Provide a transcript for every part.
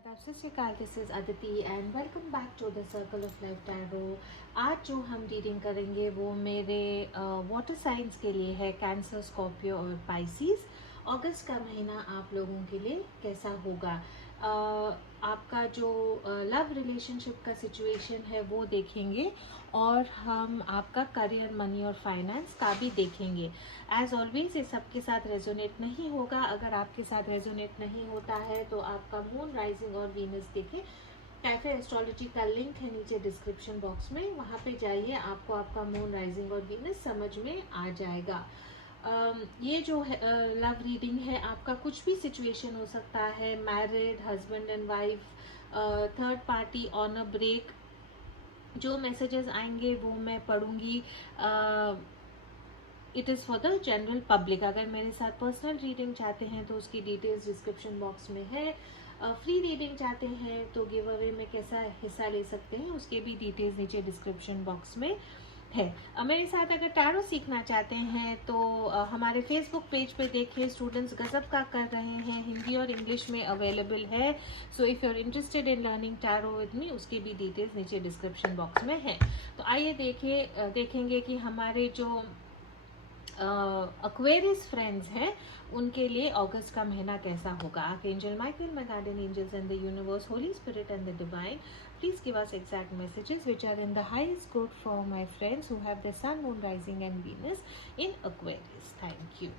आदाब, Sat Shri Akal. This is Aditi and welcome back to the circle of life tarot. आज जो हम रीडिंग करेंगे वो मेरे वाटर साइंस के लिए है, कैंसर, स्कॉर्पियो और पाइसिस। अगस्त का महीना आप लोगों के लिए कैसा होगा? आपका जो लव रिलेशनशिप का सिचुएशन है वो देखेंगे और हम आपका करियर, मनी और फाइनेंस का भी देखेंगे। एज ऑलवेज ये सबके साथ रेजोनेट नहीं होगा। अगर आपके साथ रेजोनेट नहीं होता है तो आपका मून, राइजिंग और वीनस देखें। कैफे एस्ट्रोलॉजी का लिंक है नीचे डिस्क्रिप्शन बॉक्स में, वहाँ पे जाइए, आपको आपका मून, राइजिंग और वीनस समझ में आ जाएगा। ये जो है लव रीडिंग है, आपका कुछ भी सिचुएशन हो सकता है, married, husband and wife, third party, on a break. जो मैसेजेस आएंगे वो मैं पढ़ूंगी। It is for the general public. अगर मेरे साथ पर्सनल रीडिंग चाहते हैं तो उसकी डिटेल्स डिस्क्रिप्शन बॉक्स में है। फ्री रीडिंग चाहते हैं तो गिव अवे में कैसा हिस्सा ले सकते हैं उसके भी डिटेल्स नीचे डिस्क्रिप्शन बॉक्स में है। मेरे साथ अगर टैरो सीखना चाहते हैं तो हमारे फेसबुक पेज पे देखिए, स्टूडेंट्स गजब का कर रहे हैं, हिंदी और इंग्लिश में अवेलेबल है। So if you are interested in learning tarot with me, उसकी भी डिटेल्स नीचे डिस्क्रिप्शन बॉक्स में है। तो आइए देखेंगे कि हमारे जो एक्वेरियस फ्रेंड्स हैं उनके लिए अगस्त का महीना कैसा होगा। Archangel Michael, my guardian angels and the universe, holy spirit and the divine, please give us exact messages which are in the highest good for my friends who have the sun, moon, rising and Venus in Aquarius. Thank you.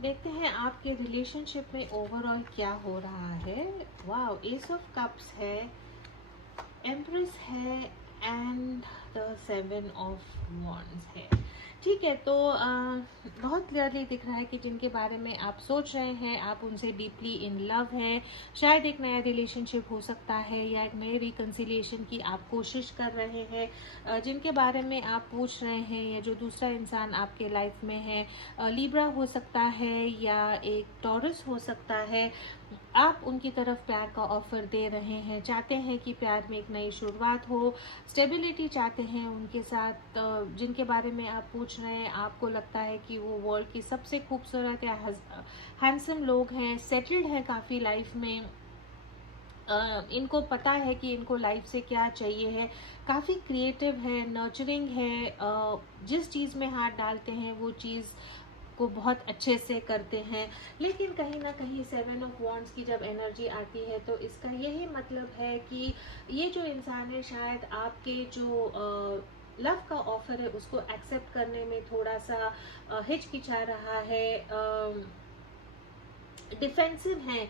देखते हैं आपके relationship में overall क्या हो रहा है। Wow, S of cups है, empress है एंड द 7 ऑफ वॉन्ड्स है। ठीक है, तो बहुत क्लियरली दिख रहा है कि जिनके बारे में आप सोच रहे हैं आप उनसे डीपली इन लव है। शायद एक नया रिलेशनशिप हो सकता है या एक नए रिकन्सिलिएशन की आप कोशिश कर रहे हैं। जिनके बारे में आप पूछ रहे हैं या जो दूसरा इंसान आपके लाइफ में है, लिब्रा हो सकता है या एक टॉरस हो सकता है। आप उनकी तरफ प्यार का ऑफर दे रहे हैं, चाहते हैं कि प्यार में एक नई शुरुआत हो, स्टेबिलिटी चाहते हैं उनके साथ। जिनके बारे में आप पूछ रहे हैं, आपको लगता है कि वो वर्ल्ड की सबसे खूबसूरत या हैंडसम लोग हैं, सेटल्ड हैं काफ़ी लाइफ में। इनको पता है कि इनको लाइफ से क्या चाहिए है, काफ़ी क्रिएटिव है, नर्चरिंग है, जिस चीज़ में हाथ डालते हैं वो चीज़ को बहुत अच्छे से करते हैं। लेकिन कहीं ना कहीं 7 ऑफ वॉन्ड्स की जब एनर्जी आती है तो इसका यही मतलब है कि ये जो इंसान है शायद आपके जो लव का ऑफर है उसको एक्सेप्ट करने में थोड़ा सा हिचकिचा रहा है, डिफेंसिव हैं,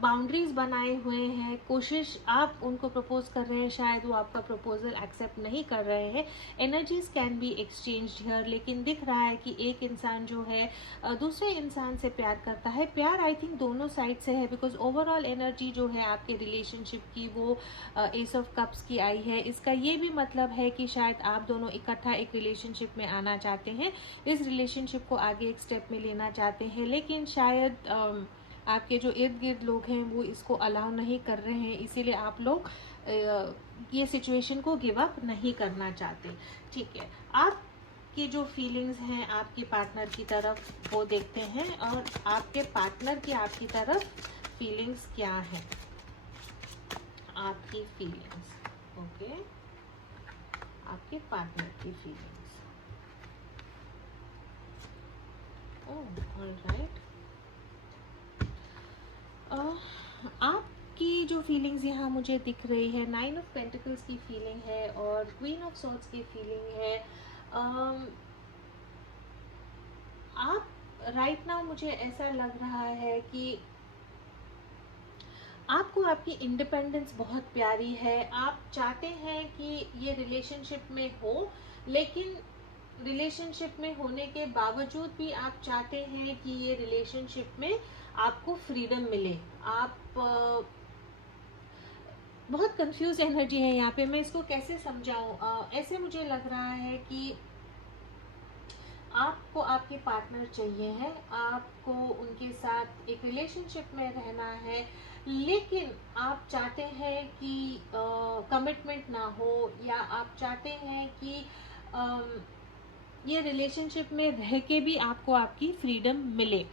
बाउंड्रीज बनाए हुए हैं। कोशिश आप उनको प्रपोज कर रहे हैं, शायद वो आपका प्रपोजल एक्सेप्ट नहीं कर रहे हैं। Energies can be exchange here, लेकिन दिख रहा है कि एक इंसान जो है दूसरे इंसान से प्यार करता है। प्यार आई थिंक दोनों साइड से है, बिकॉज ओवरऑल एनर्जी जो है आपके रिलेशनशिप की वो एस ऑफ कप्स की आई है। इसका ये भी मतलब है कि शायद आप दोनों इकट्ठा एक रिलेशनशिप में आना चाहते हैं, इस रिलेशनशिप को आगे एक स्टेप में लेना चाहते हैं, लेकिन शायद आपके जो इर्द गिर्द लोग हैं वो इसको अलाउ नहीं कर रहे हैं, इसीलिए आप लोग ये सिचुएशन को गिव अप नहीं करना चाहते। ठीक है, आपकी जो फीलिंग्स हैं आपके पार्टनर की तरफ वो देखते हैं, और आपके पार्टनर की आपकी तरफ फीलिंग्स क्या है। आपकी फीलिंग्स, ओके, आपके पार्टनर की फीलिंग्स। ओह, ऑलराइट। आपकी जो फीलिंग्स यहाँ मुझे दिख रही है, 9 ऑफ पेंटिकल्स की फीलिंग है और क्वीन ऑफ सॉर्ड्स की फीलिंग है। आप राइट नाउ मुझे ऐसा लग रहा है कि आपको आपकी इंडिपेंडेंस बहुत प्यारी है। आप चाहते हैं कि ये रिलेशनशिप में हो, लेकिन रिलेशनशिप में होने के बावजूद भी आप चाहते हैं कि ये रिलेशनशिप में आपको फ्रीडम मिले। आप बहुत कंफ्यूज एनर्जी है यहाँ पे, मैं इसको कैसे समझाऊं। ऐसे मुझे लग रहा है कि आपको आपके पार्टनर चाहिए है, आपको उनके साथ एक रिलेशनशिप में रहना है, लेकिन आप चाहते हैं कि कमिटमेंट ना हो, या आप चाहते हैं कि अम, ये रिलेशनशिप में रह के भी आपको आपकी फ्रीडम मिले।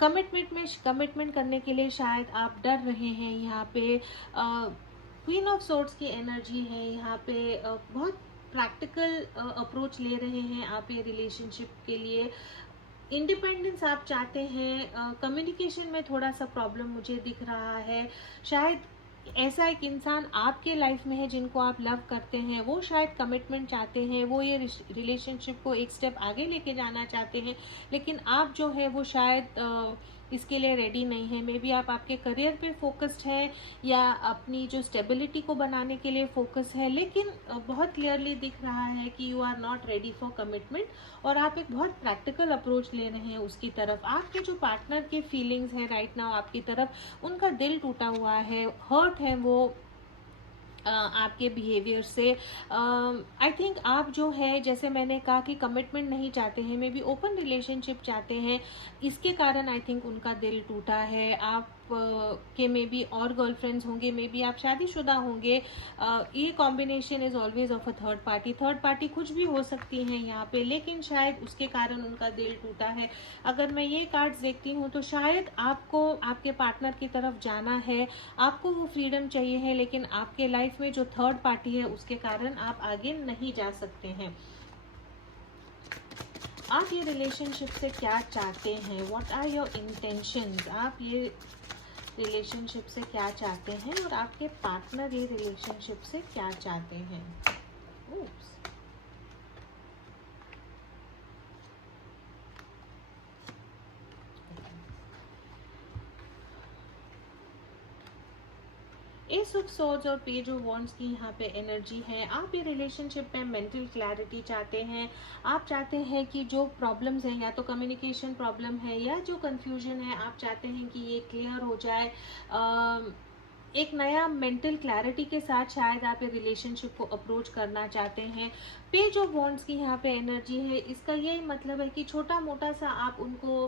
कमिटमेंट करने के लिए शायद आप डर रहे हैं। यहाँ पे क्वीन ऑफ सोर्ड्स की एनर्जी है, यहाँ पे बहुत प्रैक्टिकल अप्रोच ले रहे हैं आप ये रिलेशनशिप के लिए। इंडिपेंडेंस आप चाहते हैं, कम्युनिकेशन में थोड़ा सा प्रॉब्लम मुझे दिख रहा है। शायद ऐसा एक इंसान आपके लाइफ में है जिनको आप लव करते हैं, वो शायद कमिटमेंट चाहते हैं, वो ये रिलेशनशिप को एक स्टेप आगे लेके जाना चाहते हैं, लेकिन आप जो है वो शायद इसके लिए रेडी नहीं है। मे बी आप आपके करियर पे फोकस्ड है, या अपनी जो स्टेबिलिटी को बनाने के लिए फोकस है, लेकिन बहुत क्लियरली दिख रहा है कि you are not ready for commitment, और आप एक बहुत प्रैक्टिकल अप्रोच ले रहे हैं उसकी तरफ। आपके जो पार्टनर के फीलिंग्स है राइट नाउ आपकी तरफ, उनका दिल टूटा हुआ है, हर्ट है वो आपके बिहेवियर से। आई थिंक आप जो है, जैसे मैंने कहा कि कमिटमेंट नहीं चाहते हैं, मे बी ओपन रिलेशनशिप चाहते हैं, इसके कारण आई थिंक उनका दिल टूटा है। आप के मे बी और गर्लफ्रेंड्स होंगे, मे बी आप शादीशुदा होंगे। ये combination is always of a third party कुछ भी हो सकती हैं यहाँ पे, लेकिन शायद उसके कारण उनका दिल टूटा है। अगर मैं ये कार्ड्स देखती हूँ तो शायद आपको आपके पार्टनर की तरफ जाना है, आपको वो फ्रीडम चाहिए है, लेकिन आपके लाइफ में जो थर्ड पार्टी है उसके कारण आप आगे नहीं जा सकते हैं। आप ये रिलेशनशिप से क्या चाहते हैं, व्हाट आर योर इंटेंशंस, आप ये रिलेशनशिप से क्या चाहते हैं, और आपके पार्टनर ये रिलेशनशिप से क्या चाहते हैं। Oops. एस ऑफ सोर्ड्स और पेज ऑफ वॉन्ड्स की यहाँ पे एनर्जी है। आप ये रिलेशनशिप में मेंटल क्लैरिटी चाहते हैं। आप चाहते हैं कि जो प्रॉब्लम्स हैं, या तो कम्युनिकेशन प्रॉब्लम है या जो कंफ्यूजन है, आप चाहते हैं कि ये क्लियर हो जाए। एक नया मेंटल क्लैरिटी के साथ शायद आप ये रिलेशनशिप को अप्रोच करना चाहते हैं। पेज ऑफ वॉन्ड्स की यहाँ पे एनर्जी है। इसका यही मतलब है कि छोटा मोटा सा आप उनको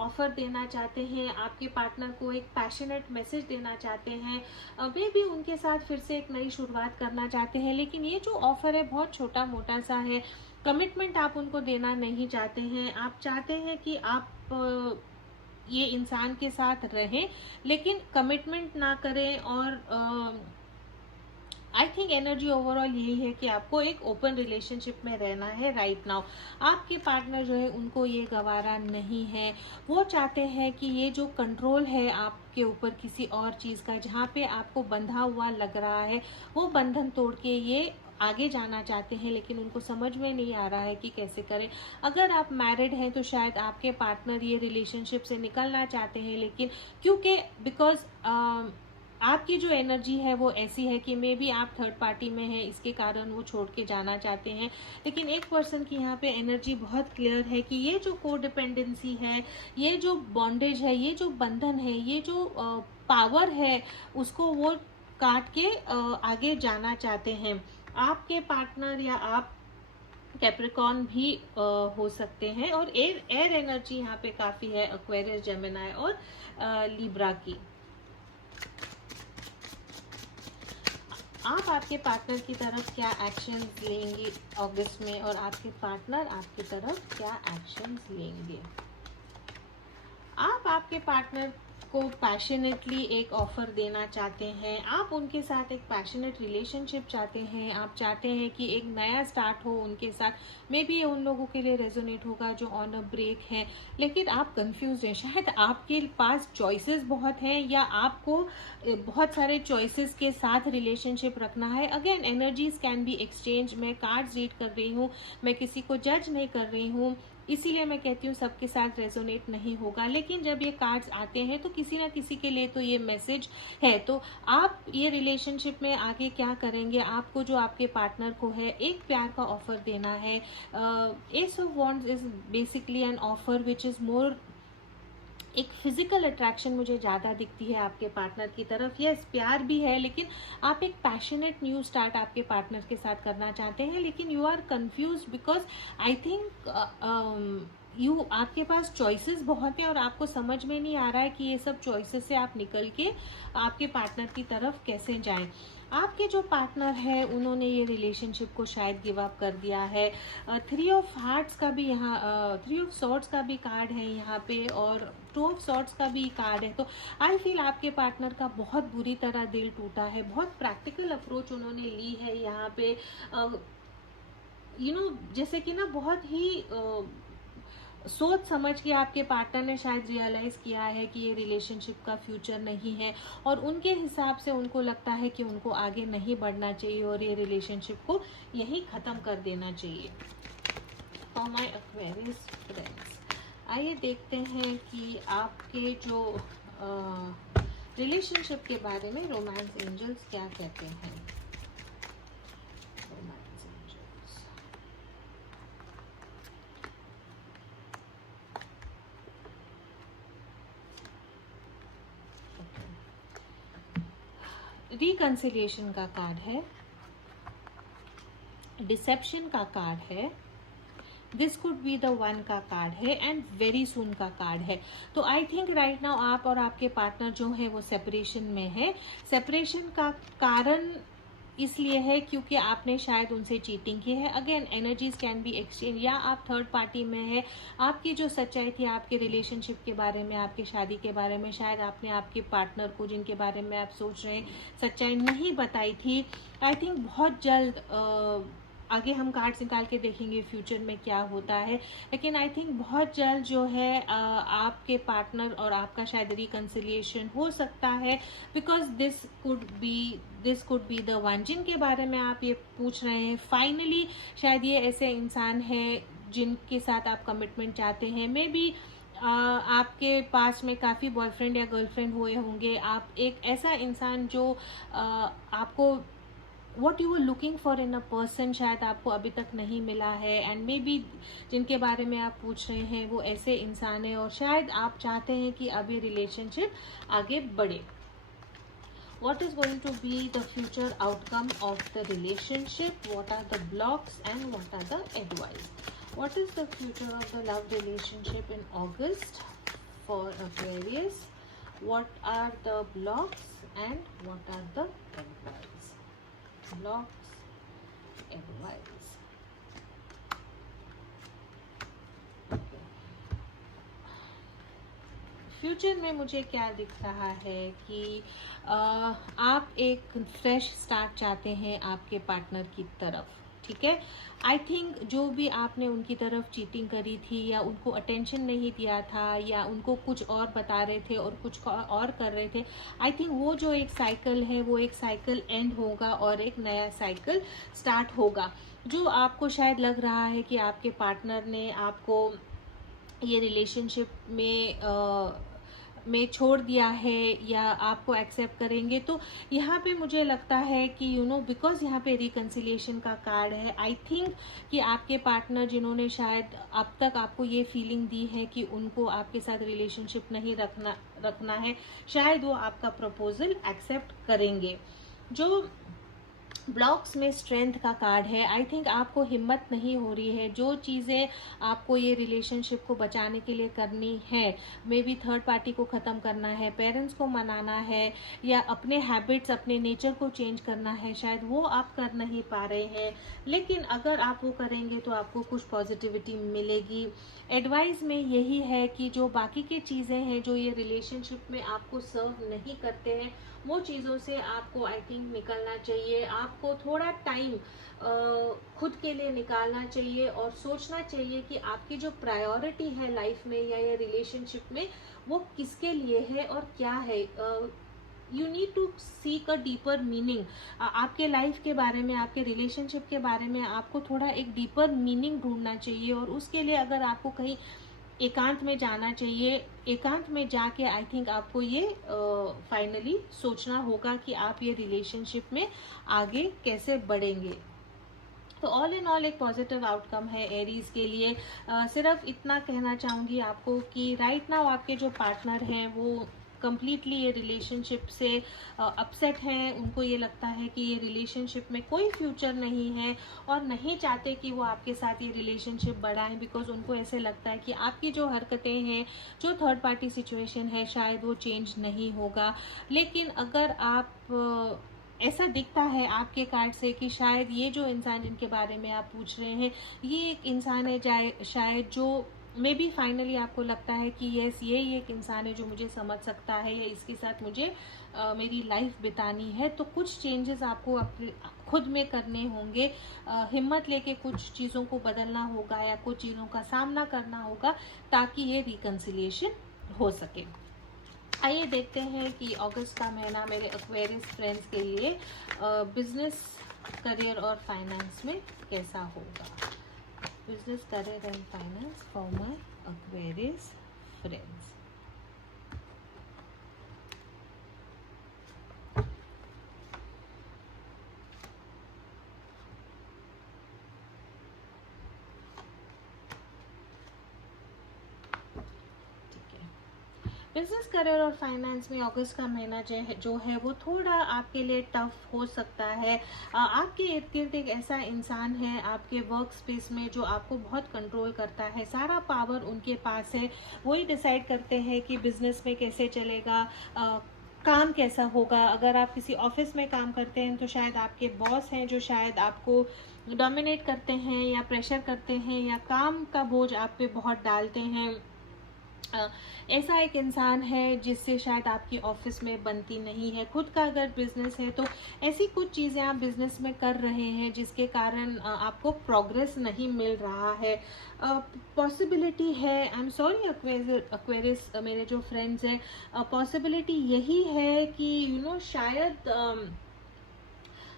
ऑफर देना चाहते हैं, आपके पार्टनर को एक पैशनेट मैसेज देना चाहते हैं, वे भी उनके साथ फिर से एक नई शुरुआत करना चाहते हैं, लेकिन ये जो ऑफर है बहुत छोटा मोटा सा है। कमिटमेंट आप उनको देना नहीं चाहते हैं। आप चाहते हैं कि आप ये इंसान के साथ रहें, लेकिन कमिटमेंट ना करें। और आई थिंक एनर्जी ओवरऑल यही है कि आपको एक ओपन रिलेशनशिप में रहना है राइट नाउ। आपके पार्टनर जो है उनको ये गवारा नहीं है। वो चाहते हैं कि ये जो कंट्रोल है आपके ऊपर किसी और चीज़ का, जहाँ पे आपको बंधा हुआ लग रहा है, वो बंधन तोड़ के ये आगे जाना चाहते हैं, लेकिन उनको समझ में नहीं आ रहा है कि कैसे करें। अगर आप मैरिड हैं तो शायद आपके पार्टनर ये रिलेशनशिप से निकलना चाहते हैं, लेकिन क्योंकि बिकॉज आपकी जो एनर्जी है वो ऐसी है कि मे बी आप थर्ड पार्टी में हैं, इसके कारण वो छोड़ के जाना चाहते हैं। लेकिन एक पर्सन की यहाँ पे एनर्जी बहुत क्लियर है कि ये जो कोडिपेंडेंसी है, ये जो बॉन्डेज है, ये जो बंधन है, ये जो पावर है, उसको वो काट के आगे जाना चाहते हैं। आपके पार्टनर या आप कैप्रिकॉर्न भी हो सकते हैं। और एयर एनर्जी यहाँ पे काफ़ी है, एक्वेरियस, जेमिनी और लिब्रा की। आप आपके पार्टनर की तरफ क्या एक्शंस लेंगे अगस्त में, और आपके पार्टनर आपकी तरफ क्या एक्शंस लेंगे। आप आपके पार्टनर को पैशनेटली एक ऑफर देना चाहते हैं। आप उनके साथ एक पैशनेट रिलेशनशिप चाहते हैं। आप चाहते हैं कि एक नया स्टार्ट हो उनके साथ। मे बी ये उन लोगों के लिए रेजोनेट होगा जो ऑन अ ब्रेक है, लेकिन आप कंफ्यूज हैं। शायद आपके पास चॉइसेस बहुत हैं, या आपको बहुत सारे चॉइसेस के साथ रिलेशनशिप रखना है। Again energies can be exchange. मैं कार्ड्स रीड कर रही हूँ, मैं किसी को जज नहीं कर रही हूँ, इसीलिए मैं कहती हूँ सबके साथ रेजोनेट नहीं होगा। लेकिन जब ये कार्ड्स आते हैं तो किसी ना किसी के लिए तो ये मैसेज है। तो आप ये रिलेशनशिप में आगे क्या करेंगे। आपको जो आपके पार्टनर को है एक प्यार का ऑफर देना है। S of wands is basically an offer which is more एक फिजिकल अट्रैक्शन मुझे ज़्यादा दिखती है आपके पार्टनर की तरफ। यस, प्यार भी है, लेकिन आप एक पैशनेट न्यू स्टार्ट आपके पार्टनर के साथ करना चाहते हैं, लेकिन you are confused because I think आपके पास चॉइसेस बहुत हैं और आपको समझ में नहीं आ रहा है कि ये सब चॉइसेस से आप निकल के आपके पार्टनर की तरफ कैसे जाएं। आपके जो पार्टनर है उन्होंने ये रिलेशनशिप को शायद गिव अप कर दिया है। 3 ऑफ हार्ट्स का भी यहाँ 3 ऑफ सॉर्ड्स का भी कार्ड है यहाँ पे, और 2 ऑफ सॉर्ड्स का भी कार्ड है। तो आई फील आपके पार्टनर का बहुत बुरी तरह दिल टूटा है, बहुत प्रैक्टिकल अप्रोच उन्होंने ली है यहाँ पे। जैसे कि ना बहुत ही सोच समझ के आपके पार्टनर ने शायद रियलाइज़ किया है कि ये रिलेशनशिप का फ्यूचर नहीं है, और उनके हिसाब से उनको लगता है कि उनको आगे नहीं बढ़ना चाहिए और ये रिलेशनशिप को यही ख़त्म कर देना चाहिए। फॉर माय एक्वेरियस फ्रेंड्स, आइए देखते हैं कि आपके जो रिलेशनशिप के बारे में रोमांस एंजल्स क्या कहते हैं। रोमांस एंजल्स, रिकंसिलिएशन का कार्ड है, डिसेप्शन का कार्ड है, this could be the one का कार्ड है, एंड वेरी सून का कार्ड है। तो आई थिंक राइट नाउ आप और आपके पार्टनर जो है वो सेपरेशन में है। सेपरेशन का कारण इसलिए है क्योंकि आपने शायद उनसे चीटिंग की है। Again energies can be exchange, या आप थर्ड पार्टी में है। आपकी जो सच्चाई थी आपके रिलेशनशिप के बारे में, आपकी शादी के बारे में, शायद आपने आपके पार्टनर को जिनके बारे में आप सोच रहे हैं सच्चाई नहीं बताई थी। आई थिंक बहुत जल्द आगे हम कार्ड्स निकाल के देखेंगे फ्यूचर में क्या होता है, लेकिन आई थिंक बहुत जल्द जो है आपके पार्टनर और आपका शायद रिकंसिलिएशन हो सकता है, because this could be the one जिनके बारे में आप ये पूछ रहे हैं। फाइनली शायद ये ऐसे इंसान हैं जिनके साथ आप कमिटमेंट चाहते हैं। मे बी आपके पास में काफ़ी बॉयफ्रेंड या गर्लफ्रेंड हुए होंगे। आप एक ऐसा इंसान जो आपको what you are looking for in a person शायद आपको अभी तक नहीं मिला है, एंड मे बी जिनके बारे में आप पूछ रहे हैं वो ऐसे इंसान है और शायद आप चाहते हैं कि अब ये रिलेशनशिप आगे बढ़े। What is going to be the future outcome of the relationship? What are the blocks and what are the advice? What is the future of the love relationship in August for Aquarius? What are the blocks and what are the advice? Blocks, advice. Future में मुझे क्या दिख रहा है कि आप एक fresh start चाहते हैं आपके पार्टनर की तरफ, ठीक है। आई थिंक जो भी आपने उनकी तरफ चीटिंग करी थी या उनको अटेंशन नहीं दिया था या उनको कुछ और बता रहे थे और कुछ और कर रहे थे, आई थिंक वो जो एक साइकिल है वो एक साइकिल एंड होगा और एक नया साइकिल स्टार्ट होगा। जो आपको शायद लग रहा है कि आपके पार्टनर ने आपको ये रिलेशनशिप में छोड़ दिया है या आपको एक्सेप्ट करेंगे, तो यहाँ पे मुझे लगता है कि बिकॉज यहाँ पे रिकंसिलिएशन का कार्ड है, आई थिंक कि आपके पार्टनर जिन्होंने शायद अब तक आपको ये फीलिंग दी है कि उनको आपके साथ रिलेशनशिप नहीं रखना है, शायद वो आपका प्रपोजल एक्सेप्ट करेंगे। जो ब्लॉक्स में स्ट्रेंथ का कार्ड है, आई थिंक आपको हिम्मत नहीं हो रही है। जो चीज़ें आपको ये रिलेशनशिप को बचाने के लिए करनी है, मे बी थर्ड पार्टी को ख़त्म करना है, पेरेंट्स को मनाना है या अपने हैबिट्स अपने नेचर को चेंज करना है, शायद वो आप कर नहीं पा रहे हैं, लेकिन अगर आप वो करेंगे तो आपको कुछ पॉजिटिविटी मिलेगी। एडवाइस में यही है कि जो बाकी की चीज़ें हैं जो ये रिलेशनशिप में आपको सर्व नहीं करते हैं, वो चीज़ों से आपको आई थिंक निकलना चाहिए। आपको थोड़ा टाइम खुद के लिए निकालना चाहिए और सोचना चाहिए कि आपकी जो प्रायोरिटी है लाइफ में या ये रिलेशनशिप में वो किसके लिए है और क्या है। You need to seek a deeper meaning. आपके लाइफ के बारे में, आपके रिलेशनशिप के बारे में आपको थोड़ा एक डीपर मीनिंग ढूंढना चाहिए, और उसके लिए अगर आपको कहीं एकांत में जाना चाहिए, एकांत में जाके आई थिंक आपको ये फाइनली सोचना होगा कि आप ये रिलेशनशिप में आगे कैसे बढ़ेंगे। तो ऑल इन ऑल एक पॉजिटिव आउटकम है एरीज के लिए। सिर्फ इतना कहना चाहूँगी आपको कि राइट नाउ आपके जो पार्टनर हैं वो कम्प्लीटली ये रिलेशनशिप से अपसेट हैं। उनको ये लगता है कि ये रिलेशनशिप में कोई फ्यूचर नहीं है और नहीं चाहते कि वो आपके साथ ये रिलेशनशिप बढ़ाएं, बिकॉज उनको ऐसे लगता है कि आपकी जो हरकतें हैं, जो थर्ड पार्टी सिचुएशन है, शायद वो चेंज नहीं होगा। लेकिन अगर आप ऐसा दिखता है आपके कार्ड से कि शायद ये जो इंसान जिनके बारे में आप पूछ रहे हैं, ये एक इंसान है शायद जो मे बी फाइनली आपको लगता है कि यस ये एक इंसान है जो मुझे समझ सकता है या इसके साथ मुझे मेरी लाइफ बितानी है। तो कुछ चेंजेस आपको अपने खुद में करने होंगे। हिम्मत लेके कुछ चीज़ों को बदलना होगा या कुछ चीज़ों का सामना करना होगा ताकि ये रिकन्सिलिएशन हो सके। आइए देखते हैं कि अगस्त का महीना मेरे एक्वेरियस फ्रेंड्स के लिए बिजनेस, करियर और फाइनेंस में कैसा होगा। Business, career and finance for my Aquarius friends. Business, career और फाइनेंस में अगस्त का महीना जो है वो थोड़ा आपके लिए टफ हो सकता है। आपके इर्द गिर्द एक ऐसा इंसान है आपके वर्क स्पेस में जो आपको बहुत कंट्रोल करता है। सारा पावर उनके पास है। वही डिसाइड करते हैं कि बिजनेस में कैसे चलेगा, काम कैसा होगा। अगर आप किसी ऑफिस में काम करते हैं तो शायद आपके बॉस हैं जो शायद आपको डोमिनेट करते हैं या प्रेशर करते हैं या काम का बोझ आप पे बहुत डालते हैं। ऐसा एक इंसान है जिससे शायद आपकी ऑफिस में बनती नहीं है। खुद का अगर बिजनेस है तो ऐसी कुछ चीज़ें आप बिजनेस में कर रहे हैं जिसके कारण आपको प्रोग्रेस नहीं मिल रहा है। पॉसिबिलिटी है, आई एम सॉरी एक्वेरियस मेरे जो फ्रेंड्स हैं, पॉसिबिलिटी यही है कि शायद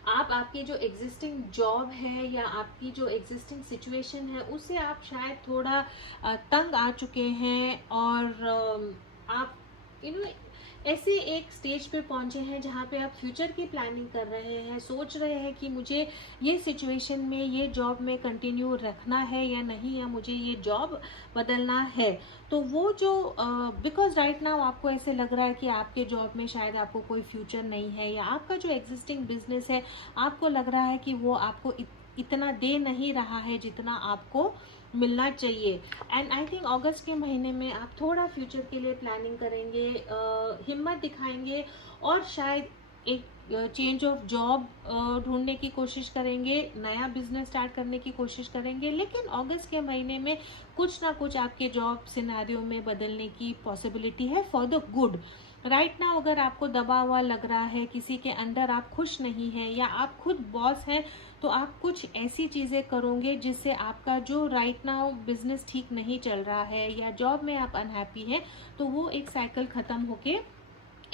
आप आपकी जो एग्जिस्टिंग जॉब है या आपकी जो एग्जिस्टिंग सिचुएशन है उससे आप शायद थोड़ा तंग आ चुके हैं और आप ऐसे एक स्टेज पे पहुंचे हैं जहाँ पे आप फ्यूचर की प्लानिंग कर रहे हैं, सोच रहे हैं कि मुझे ये सिचुएशन में ये जॉब में कंटिन्यू रखना है या नहीं, या मुझे ये जॉब बदलना है। तो वो जो बिकॉज राइट नाउ आपको ऐसे लग रहा है कि आपके जॉब में शायद आपको कोई फ्यूचर नहीं है, या आपका जो एग्जिस्टिंग बिजनेस है आपको लग रहा है कि वो आपको इतना दे नहीं रहा है जितना आपको मिलना चाहिए। एंड आई थिंक अगस्त के महीने में आप थोड़ा फ्यूचर के लिए प्लानिंग करेंगे, हिम्मत दिखाएंगे और शायद एक चेंज ऑफ जॉब ढूंढने की कोशिश करेंगे, नया बिजनेस स्टार्ट करने की कोशिश करेंगे। लेकिन अगस्त के महीने में कुछ ना कुछ आपके जॉब सिनेरियो में बदलने की पॉसिबिलिटी है for the good. Right now अगर आपको दबा हुआ लग रहा है, किसी के अंडर आप खुश नहीं हैं या आप खुद बॉस हैं, तो आप कुछ ऐसी चीज़ें करोगे जिससे आपका जो राइट नाउ बिजनेस ठीक नहीं चल रहा है या जॉब में आप अनहैप्पी हैं, तो वो एक साइकिल ख़त्म होके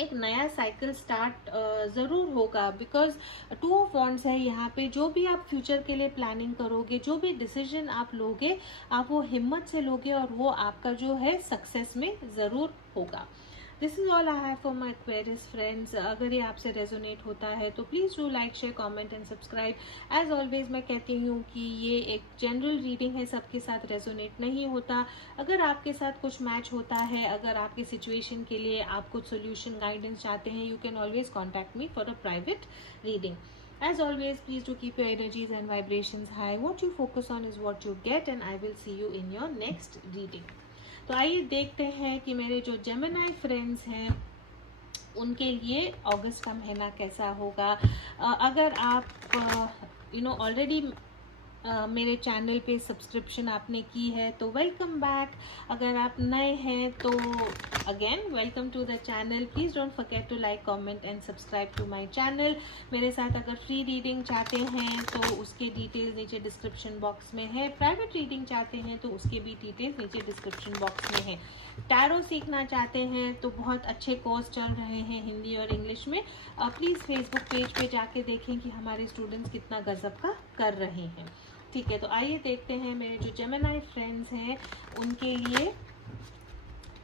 एक नया साइकिल स्टार्ट ज़रूर होगा। बिकॉज 2 ऑफ वॉन्ड्स है यहाँ पे। जो भी आप फ्यूचर के लिए प्लानिंग करोगे, जो भी डिसीजन आप लोगे, आप वो हिम्मत से लोगे और वो आपका जो है सक्सेस में ज़रूर होगा। This is all I have for my Aquarius friends. अगर ये आपसे रेजोनेट होता है तो please do like, share, comment and subscribe. As always मैं कहती हूँ कि ये एक जनरल रीडिंग है, सबके साथ रेजोनेट नहीं होता। अगर आपके साथ कुछ मैच होता है, अगर आपकी सिचुएशन के लिए आप कुछ सोल्यूशन गाइडेंस चाहते हैं, you can always contact me for a private reading. As always, please do keep your energies and vibrations high. What you focus on is what you get, and I will see you in your next reading. तो आइए देखते हैं कि मेरे जो Gemini friends हैं उनके लिए अगस्त का महीना कैसा होगा। अगर आप ऑलरेडी मेरे चैनल पे सब्सक्रिप्शन आपने की है तो वेलकम बैक। अगर आप नए हैं तो again welcome to the channel. Please don't forget to like, comment and subscribe to my channel. मेरे साथ अगर फ्री रीडिंग चाहते हैं तो उसके डिटेल्स नीचे डिस्क्रिप्शन बॉक्स में है। प्राइवेट रीडिंग चाहते हैं तो उसके भी डिटेल्स नीचे डिस्क्रिप्शन बॉक्स में है। टैरो सीखना चाहते हैं तो बहुत अच्छे कोर्स चल रहे हैं हिंदी और इंग्लिश में। प्लीज़ फेसबुक पेज पे जाके देखें कि हमारे स्टूडेंट्स कितना गजब का कर रहे हैं। ठीक है, तो आइए देखते हैं मेरे जो जेमिनी फ्रेंड्स हैं उनके लिए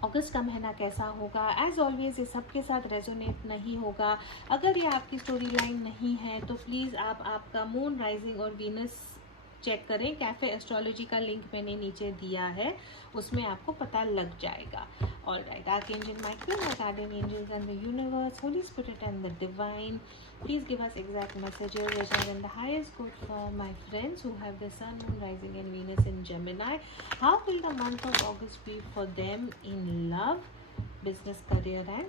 अगस्त का महीना कैसा होगा। एज ऑलवेज ये सबके साथ रेजोनेट नहीं होगा। अगर ये आपकी स्टोरी लाइन नहीं है तो प्लीज़ आप आपका मून, राइजिंग और वीनस चेक करें, कैफे एस्ट्रोलॉजी का लिंक मैंने नीचे दिया है, उसमें आपको पता लग जाएगा। Alright, archangel Michael, my guardian angels and the universe, Holy Spirit and the divine, please give us exact messages which are in the highest good for my friends who have the sun, moon, rising and Venus in Gemini. How will the month of August be for them in love, business, career and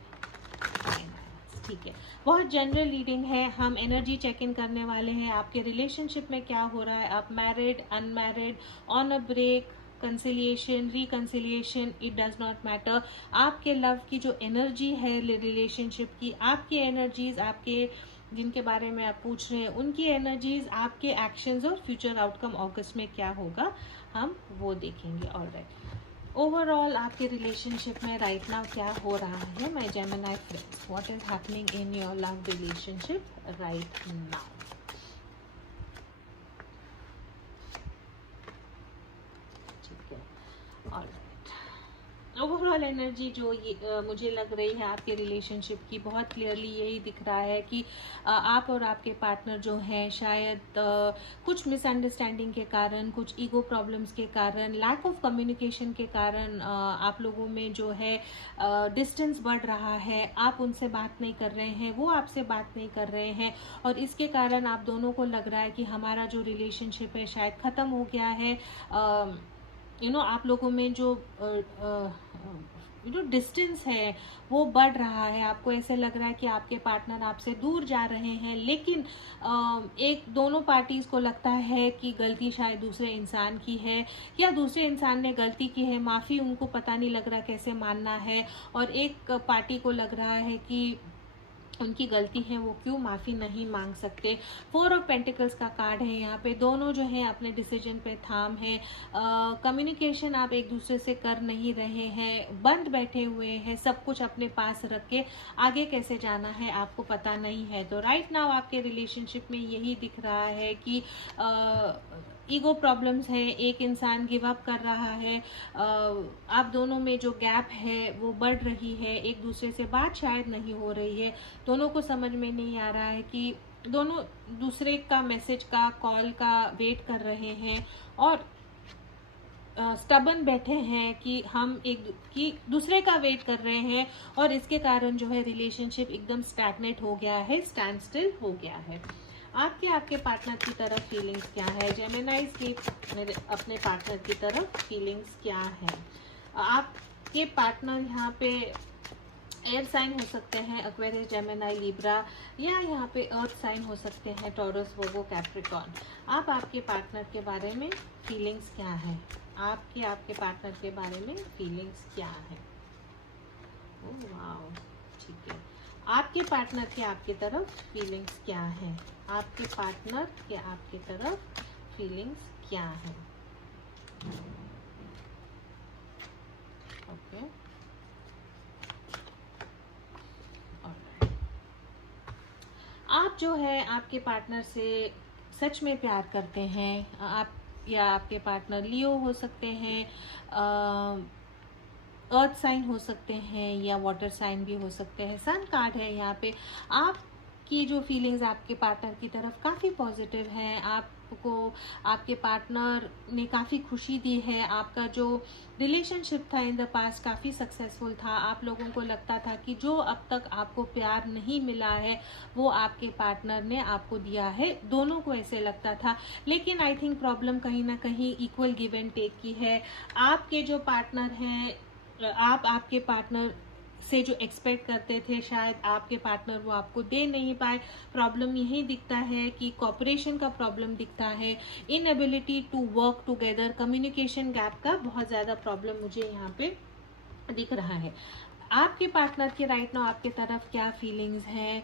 finance? ठीक है, बहुत general reading है, हम energy check in करने वाले हैं। आपके relationship में क्या हो रहा है, आप married, unmarried, on a break, conciliation, reconciliation, it does not matter. आपके लव की जो एनर्जी है रिलेशनशिप की, आपकी एनर्जीज, आपके जिनके बारे में आप पूछ रहे हैं उनकी एनर्जीज, आपके एक्शंस और फ्यूचर आउटकम अगस्त में क्या होगा, हम वो देखेंगे। ऑलराइट, ओवरऑल आपके रिलेशनशिप में राइट नाउ क्या हो रहा है, my Gemini friends, what is happening in your love relationship right now. Overall energy जो मुझे लग रही है आपके रिलेशनशिप की, बहुत क्लियरली यही दिख रहा है कि आप और आपके पार्टनर जो हैं शायद कुछ मिसअंडरस्टैंडिंग के कारण, कुछ ईगो प्रॉब्लम्स के कारण, लैक ऑफ कम्युनिकेशन के कारण आप लोगों में जो है डिस्टेंस बढ़ रहा है। आप उनसे बात नहीं कर रहे हैं, वो आपसे बात नहीं कर रहे हैं, और इसके कारण आप दोनों को लग रहा है कि हमारा जो रिलेशनशिप है शायद ख़त्म हो गया है। आप लोगों में जो डिस्टेंस है वो बढ़ रहा है। आपको ऐसे लग रहा है कि आपके पार्टनर आपसे दूर जा रहे हैं, लेकिन एक दोनों पार्टीज को लगता है कि गलती शायद दूसरे इंसान की है, या दूसरे इंसान ने गलती की है, माफ़ी उनको पता नहीं लग रहा कैसे मानना है, और एक पार्टी को लग रहा है कि उनकी गलती है, वो क्यों माफ़ी नहीं मांग सकते। 4 ऑफ पेंटिकल्स का कार्ड है यहाँ पे। दोनों जो है अपने डिसीजन पे थाम है, कम्युनिकेशन आप एक दूसरे से कर नहीं रहे हैं, बंद बैठे हुए हैं, सब कुछ अपने पास रख के आगे कैसे जाना है आपको पता नहीं है। तो राइट नाउ आपके रिलेशनशिप में यही दिख रहा है कि ईगो प्रॉब्लम्स है, एक इंसान गिव अप कर रहा है, आप दोनों में जो गैप है वो बढ़ रही है, एक दूसरे से बात शायद नहीं हो रही है, दोनों को समझ में नहीं आ रहा है कि दोनों दूसरे का मैसेज का, कॉल का वेट कर रहे हैं, और स्टबन बैठे हैं कि हम कि दूसरे का वेट कर रहे हैं, और इसके कारण जो है रिलेशनशिप एकदम स्टैग्नेट हो गया है, स्टैंड स्टिल हो गया है। आपके पार्टनर की तरफ फीलिंग्स क्या है, जेमिनाइज की मेरे अपने पार्टनर की तरफ फीलिंग्स क्या है। आपके पार्टनर यहाँ पे एयर साइन हो सकते हैं, एक्वेरियस, जेमिनाई, लिब्रा, या यहाँ पे अर्थ साइन हो सकते हैं, टॉरस, वर्गो, कैप्रिकॉर्न। आपके पार्टनर के बारे में फीलिंग्स क्या है, आपके पार्टनर के बारे में फीलिंग्स क्या है। ओह वाओ, ठीक है। आपके पार्टनर के आपकी तरफ फीलिंग्स क्या है, आपके पार्टनर के आपकी तरफ फीलिंग्स क्या है। ओके, आप जो है आपके पार्टनर से सच में प्यार करते हैं। आप या आपके पार्टनर लियो हो सकते हैं, अर्थ साइन हो सकते हैं, या वाटर साइन भी हो सकते हैं। सन कार्ड है यहाँ पे। आपकी जो फीलिंग्स आपके पार्टनर की तरफ काफ़ी पॉजिटिव हैं, आपको आपके पार्टनर ने काफ़ी खुशी दी है। आपका जो रिलेशनशिप था इन द पास्ट काफ़ी सक्सेसफुल था। आप लोगों को लगता था कि जो अब तक आपको प्यार नहीं मिला है वो आपके पार्टनर ने आपको दिया है, दोनों को ऐसे लगता था। लेकिन आई थिंक प्रॉब्लम कहीं ना कहीं इक्वल गिव एंड टेक की है। आपके जो पार्टनर हैं, आप आपके पार्टनर से जो एक्सपेक्ट करते थे शायद आपके पार्टनर वो आपको दे नहीं पाए। प्रॉब्लम यही दिखता है कि कॉपरेशन का प्रॉब्लम दिखता है, inability to work together, communication gap का बहुत ज़्यादा प्रॉब्लम मुझे यहाँ पे दिख रहा है। आपके पार्टनर के राइट नाउ आपके तरफ क्या फीलिंग्स हैं।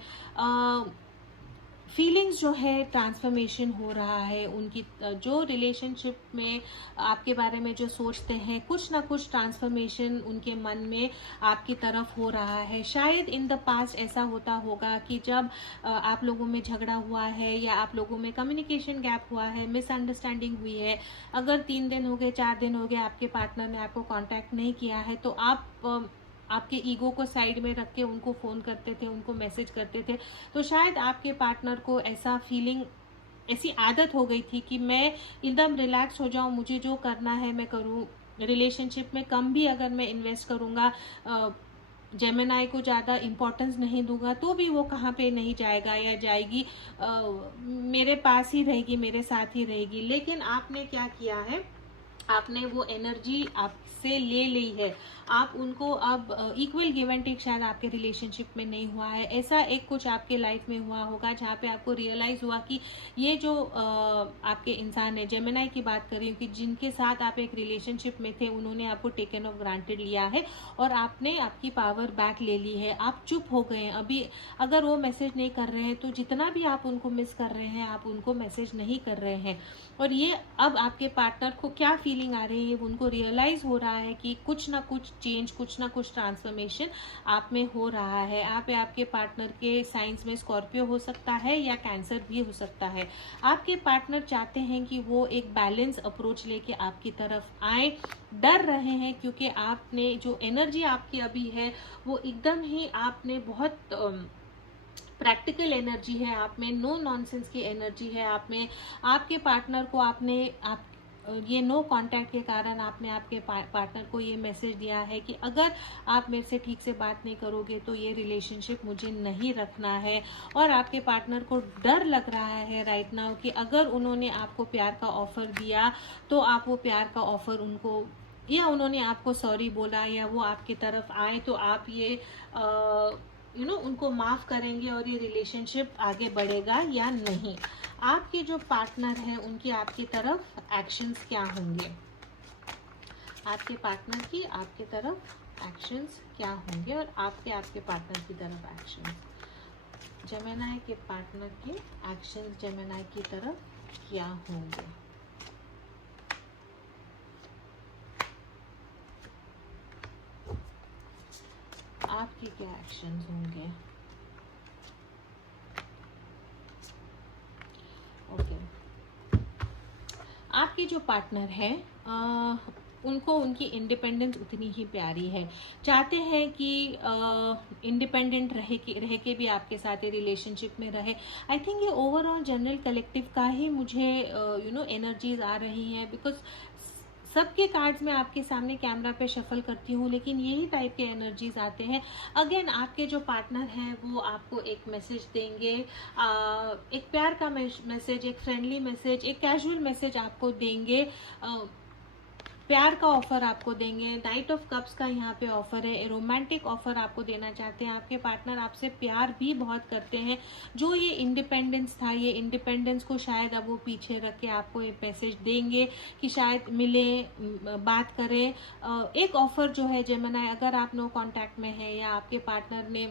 फीलिंग्स जो है ट्रांसफॉर्मेशन हो रहा है उनकी, जो रिलेशनशिप में आपके बारे में जो सोचते हैं, कुछ ना कुछ ट्रांसफॉर्मेशन उनके मन में आपकी तरफ हो रहा है। शायद इन द पास्ट ऐसा होता होगा कि जब आप लोगों में झगड़ा हुआ है या आप लोगों में कम्युनिकेशन गैप हुआ है, मिसअंडरस्टैंडिंग हुई है, अगर 3 दिन हो गए, 4 दिन हो गए आपके पार्टनर ने आपको कॉन्टैक्ट नहीं किया है, तो आप आपके ईगो को साइड में रख के उनको फ़ोन करते थे, उनको मैसेज करते थे। तो शायद आपके पार्टनर को ऐसा फीलिंग ऐसी आदत हो गई थी कि मैं एकदम रिलैक्स हो जाऊं, मुझे जो करना है मैं करूं, रिलेशनशिप में कम भी अगर मैं इन्वेस्ट करूंगा, जेमिनाई को ज़्यादा इम्पोर्टेंस नहीं दूंगा, तो भी वो कहाँ पे नहीं जाएगा या जाएगी, मेरे पास ही रहेगी, मेरे साथ ही रहेगी। लेकिन आपने क्या किया है, आपने वो एनर्जी आपसे ले ली है, आप उनको अब इक्वल गिव एंड टेक शायद आपके रिलेशनशिप में नहीं हुआ है, ऐसा एक कुछ आपके लाइफ में हुआ होगा जहाँ पे आपको रियलाइज हुआ कि ये जो आपके इंसान है, जेमिनाई की बात कर रही हूँ, कि जिनके साथ आप एक रिलेशनशिप में थे, उन्होंने आपको टेकन ऑफ ग्रांटेड लिया है और आपने आपकी पावर बैक ले ली है, आप चुप हो गए हैं। अभी अगर वो मैसेज नहीं कर रहे हैं तो जितना भी आप उनको मिस कर रहे हैं, आप उनको मैसेज नहीं कर रहे हैं, और ये अब आपके पार्टनर को क्या फीलिंग आ रही है, उनको रियलाइज हो रहा है कि कुछ ना कुछ चेंज, कुछ ना कुछ ट्रांसफॉर्मेशन आप में हो रहा है। आप या आपके पार्टनर के साइंस में स्कॉर्पियो हो सकता है या कैंसर भी हो सकता है। आपके पार्टनर चाहते हैं कि वो एक बैलेंस अप्रोच लेके आपकी तरफ आए, डर रहे हैं क्योंकि आपने जो एनर्जी आपकी अभी है वो एकदम ही आपने बहुत प्रैक्टिकल एनर्जी है, आप में नो नॉनसेंस की एनर्जी है, आप में आपके पार्टनर को आपने आप ये नो कांटेक्ट के कारण आपने आपके पार्टनर को ये मैसेज दिया है कि अगर आप मेरे से ठीक से बात नहीं करोगे तो ये रिलेशनशिप मुझे नहीं रखना है। और आपके पार्टनर को डर लग रहा है राइट नाउ कि अगर उन्होंने आपको प्यार का ऑफर दिया तो आप वो प्यार का ऑफर उनको, या उन्होंने आपको सॉरी बोला या वो आपकी तरफ आए तो आप ये उनको माफ करेंगे और ये रिलेशनशिप आगे बढ़ेगा या नहीं। आपके जो पार्टनर हैं उनकी आपकी तरफ एक्शंस क्या होंगे, आपके पार्टनर की आपके तरफ एक्शंस क्या होंगे और आपके पार्टनर की तरफ एक्शंस, जेमिनाई के पार्टनर के एक्शंस जेमिनाई की तरफ क्या होंगे। आपके क्या एक्शंस होंगे। ओके, आपके जो पार्टनर है उनको उनकी इंडिपेंडेंस उतनी ही प्यारी है, चाहते हैं कि इंडिपेंडेंट रह के भी आपके साथ ये रिलेशनशिप में रहे। आई थिंक ये ओवरऑल जनरल कलेक्टिव का ही मुझे एनर्जीज आ रही हैं, बिकॉज सबके कार्ड्स में आपके सामने कैमरा पे शफल करती हूँ लेकिन यही टाइप के एनर्जीज आते हैं। अगेन आपके जो पार्टनर हैं वो आपको एक मैसेज देंगे, एक प्यार का मैसेज, एक फ्रेंडली मैसेज, एक कैजुअल मैसेज आपको देंगे, प्यार का ऑफर आपको देंगे। नाइट ऑफ कप्स का यहाँ पे ऑफर है, रोमांटिक ऑफर आपको देना चाहते हैं। आपके पार्टनर आपसे प्यार भी बहुत करते हैं। जो ये इंडिपेंडेंस था, ये इंडिपेंडेंस को शायद अब वो पीछे रख के आपको एक मैसेज देंगे कि शायद मिले, बात करें। एक ऑफर जो है जेमिनाई, अगर आप नो कांटेक्ट में है या आपके पार्टनर ने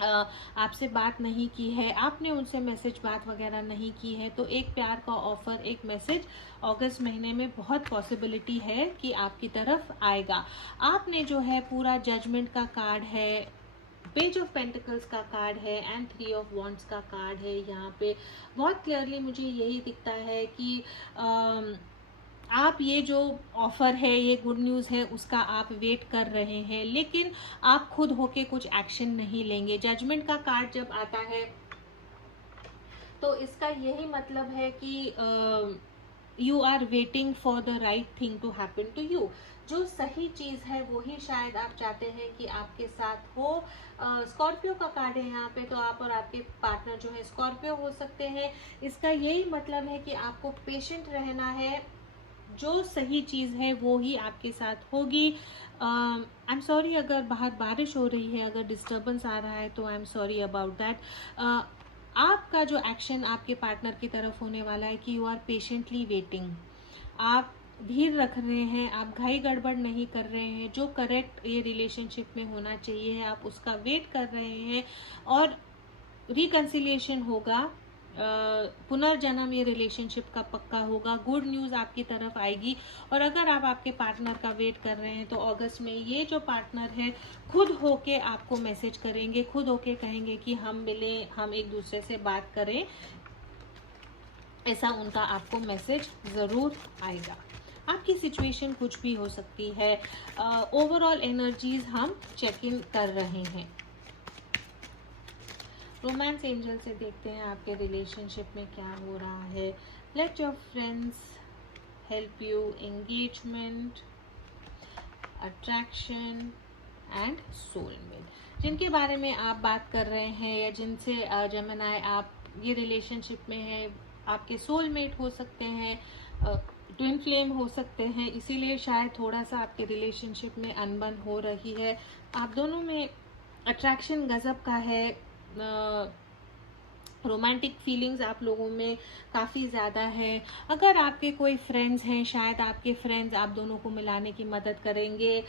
आपसे बात नहीं की है, आपने उनसे मैसेज बात वगैरह नहीं की है, तो एक प्यार का ऑफर, एक मैसेज अगस्त महीने में बहुत पॉसिबिलिटी है कि आपकी तरफ आएगा। आपने जो है पूरा जजमेंट का कार्ड है, पेज ऑफ पेंटिकल्स का कार्ड है एंड 3 ऑफ वॉन्ड्स का कार्ड है। यहाँ पे बहुत क्लियरली मुझे यही दिखता है कि आप ये जो ऑफर है, ये गुड न्यूज़ है, उसका आप वेट कर रहे हैं लेकिन आप खुद होके कुछ एक्शन नहीं लेंगे। जजमेंट का कार्ड जब आता है तो इसका यही मतलब है कि you are waiting for the right thing to happen to you. जो सही चीज़ है वही शायद आप चाहते हैं कि आपके साथ हो। स्कॉर्पियो का कार्ड है यहाँ पे, तो आप और आपके पार्टनर जो है स्कॉर्पियो हो सकते हैं। इसका यही मतलब है कि आपको पेशेंट रहना है, जो सही चीज़ है वो ही आपके साथ होगी। आई एम सॉरी अगर बाहर बारिश हो रही है, अगर डिस्टर्बेंस आ रहा है तो I am sorry about that. आपका जो एक्शन आपके पार्टनर की तरफ होने वाला है कि यू आर पेशेंटली वेटिंग, आप धीर रख रहे हैं, आप घाई गड़बड़ नहीं कर रहे हैं, जो करेक्ट ये रिलेशनशिप में होना चाहिए आप उसका वेट कर रहे हैं और रिकंसिलिएशन होगा, पुनर्जन्म ये रिलेशनशिप का पक्का होगा, गुड न्यूज़ आपकी तरफ आएगी। और अगर आप आपके पार्टनर का वेट कर रहे हैं तो अगस्त में ये जो पार्टनर है खुद होके आपको मैसेज करेंगे, खुद होके कहेंगे कि हम मिलें, हम एक दूसरे से बात करें, ऐसा उनका आपको मैसेज ज़रूर आएगा। आपकी सिचुएशन कुछ भी हो सकती है। ओवरऑल एनर्जीज हम चेक इन कर रहे हैं। रोमांस एंजल से देखते हैं आपके रिलेशनशिप में क्या हो रहा है. Let your friends help you. Engagement, attraction and soulmate. जिनके बारे में आप बात कर रहे हैं या जिनसे जेमिनी आप ये रिलेशनशिप में है, आपके सोलमेट हो सकते हैं, ट्विन फ्लेम हो सकते हैं. इसीलिए शायद थोड़ा सा आपके रिलेशनशिप में अनबन हो रही है. आप दोनों में अट्रैक्शन गजब का है. रोमांटिक फीलिंग्स आप लोगों में काफ़ी ज़्यादा है. अगर आपके कोई फ्रेंड्स हैं, शायद आपके फ्रेंड्स आप दोनों को मिलाने की मदद करेंगे.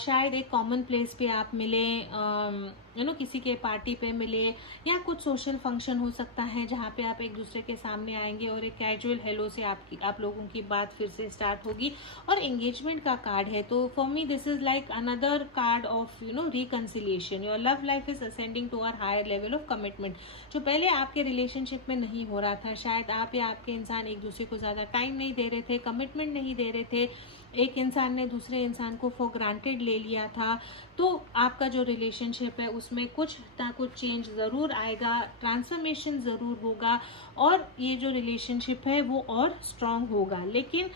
शायद एक कॉमन प्लेस पे आप मिलें, किसी के पार्टी पे मिले, या कुछ सोशल फंक्शन हो सकता है जहाँ पे आप एक दूसरे के सामने आएंगे और एक कैजुअल हेलो से आप लोगों की बात फिर से स्टार्ट होगी. और एंगेजमेंट का कार्ड है, तो for me this is like another card of reconciliation. Your love life is ascending to our higher level of commitment. जो पहले आपके रिलेशनशिप में नहीं हो रहा था, शायद आप या आपके इंसान एक दूसरे को ज़्यादा टाइम नहीं दे रहे थे, कमिटमेंट नहीं दे रहे थे, एक इंसान ने दूसरे इंसान को फॉर ग्रांटेड ले लिया था. तो आपका जो रिलेशनशिप है उसमें कुछ ना कुछ चेंज ज़रूर आएगा, ट्रांसफॉर्मेशन ज़रूर होगा, और ये जो रिलेशनशिप है वो और स्ट्रांग होगा. लेकिन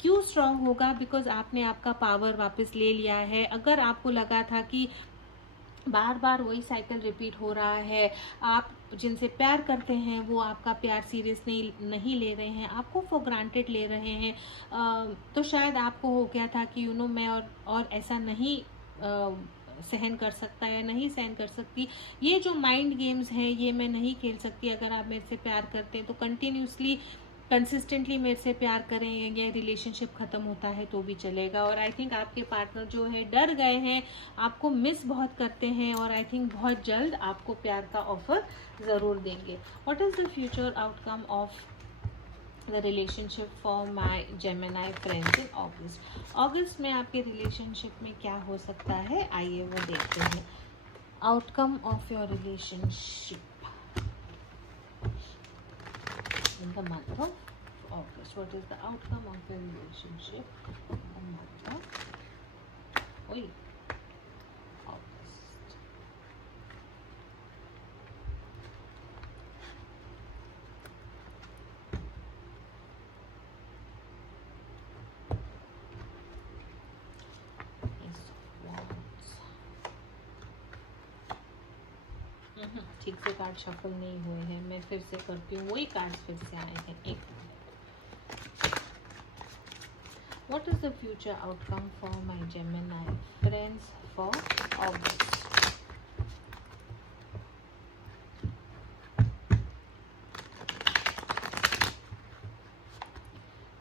क्यों स्ट्रांग होगा? बिकॉज आपने आपका पावर वापस ले लिया है. अगर आपको लगा था कि बार बार वही साइकिल रिपीट हो रहा है, आप जिनसे प्यार करते हैं वो आपका प्यार सीरियस नहीं ले रहे हैं, आपको फॉर ग्रांटेड ले रहे हैं, तो शायद आपको हो गया था कि मैं और ऐसा नहीं सहन कर सकता या नहीं सहन कर सकती. ये जो माइंड गेम्स हैं ये मैं नहीं खेल सकती. अगर आप मेरे से प्यार करते हैं तो कंटिन्यूसली कंसिस्टेंटली मेरे से प्यार करें, या रिलेशनशिप ख़त्म होता है तो भी चलेगा. और आई थिंक आपके पार्टनर जो है डर गए हैं, आपको मिस बहुत करते हैं, और आई थिंक बहुत जल्द आपको प्यार का ऑफर ज़रूर देंगे. What is the future outcome of the relationship for my Gemini friends in August. अगस्त में आपके रिलेशनशिप में क्या हो सकता है, आइए वो देखते हैं. Outcome of your relationship in the month of August. What is the outcome of your relationship in the month of August? ठीक से कार्ड शफल नहीं हुए हैं, मैं फिर से करती हूँ, वही कार्ड फिर से आए हैं. एक what is the future outcome for my Gemini friends for August.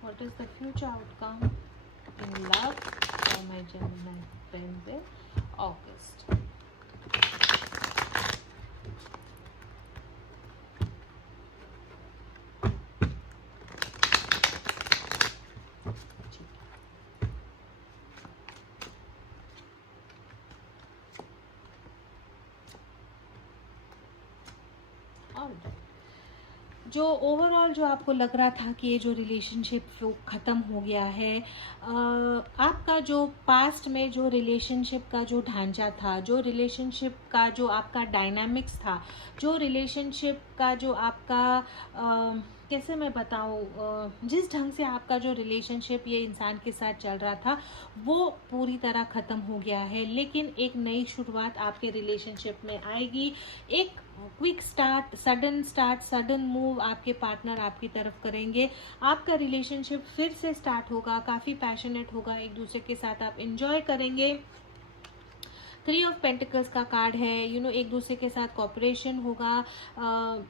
What is the future outcome in love for my Gemini friends in August. जो ओवरऑल जो आपको लग रहा था कि ये जो रिलेशनशिप वो ख़त्म हो गया है, आपका जो पास्ट में जो रिलेशनशिप का जो ढांचा था, जो रिलेशनशिप का जो आपका डायनामिक्स था, जो रिलेशनशिप का जो आपका कैसे मैं बताऊँ, जिस ढंग से आपका जो रिलेशनशिप ये इंसान के साथ चल रहा था वो पूरी तरह ख़त्म हो गया है. लेकिन एक नई शुरुआत आपके रिलेशनशिप में आएगी. एक क्विक स्टार्ट, सडन मूव आपके पार्टनर आपकी तरफ करेंगे. आपका रिलेशनशिप फिर से स्टार्ट होगा, काफ़ी पैशनेट होगा, एक दूसरे के साथ आप इंजॉय करेंगे. 3 ऑफ पेंटिकल्स का कार्ड है. एक दूसरे के साथ कॉपरेशन होगा,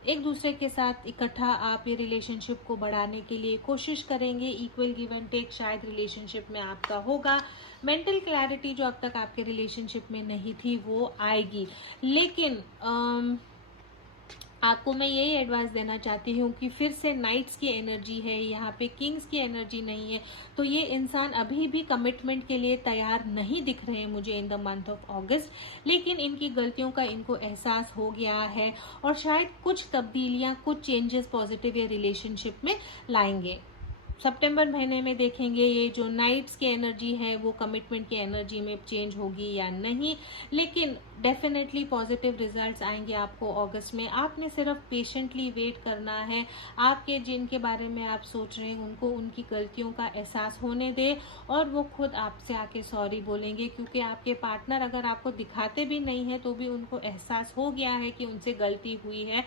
एक दूसरे के साथ इकट्ठा आप ये रिलेशनशिप को बढ़ाने के लिए कोशिश करेंगे. इक्वल गिव एंड टेक शायद रिलेशनशिप में आपका होगा. मेंटल क्लैरिटी जो अब तक आपके रिलेशनशिप में नहीं थी वो आएगी. लेकिन आपको मैं यही एडवाइस देना चाहती हूँ कि फिर से नाइट्स की एनर्जी है यहाँ पे, किंग्स की एनर्जी नहीं है. तो ये इंसान अभी भी कमिटमेंट के लिए तैयार नहीं दिख रहे हैं मुझे इन द मंथ ऑफ अगस्त. लेकिन इनकी गलतियों का इनको एहसास हो गया है और शायद कुछ तब्दीलियाँ, कुछ चेंजेस पॉजिटिव ये रिलेशनशिप में लाएंगे. सितंबर महीने में देखेंगे ये जो नाइट्स की एनर्जी है वो कमिटमेंट की एनर्जी में चेंज होगी या नहीं, लेकिन डेफिनेटली पॉजिटिव रिजल्ट्स आएंगे आपको अगस्त में। आपने सिर्फ पेशेंटली वेट करना है। आपके जिनके बारे में आप सोच रहे हैं उनको उनकी गलतियों का एहसास होने दे और वो खुद आपसे आके सॉरी बोलेंगे, क्योंकि आपके पार्टनर अगर आपको दिखाते भी नहीं है तो भी उनको एहसास हो गया है कि उनसे गलती हुई है।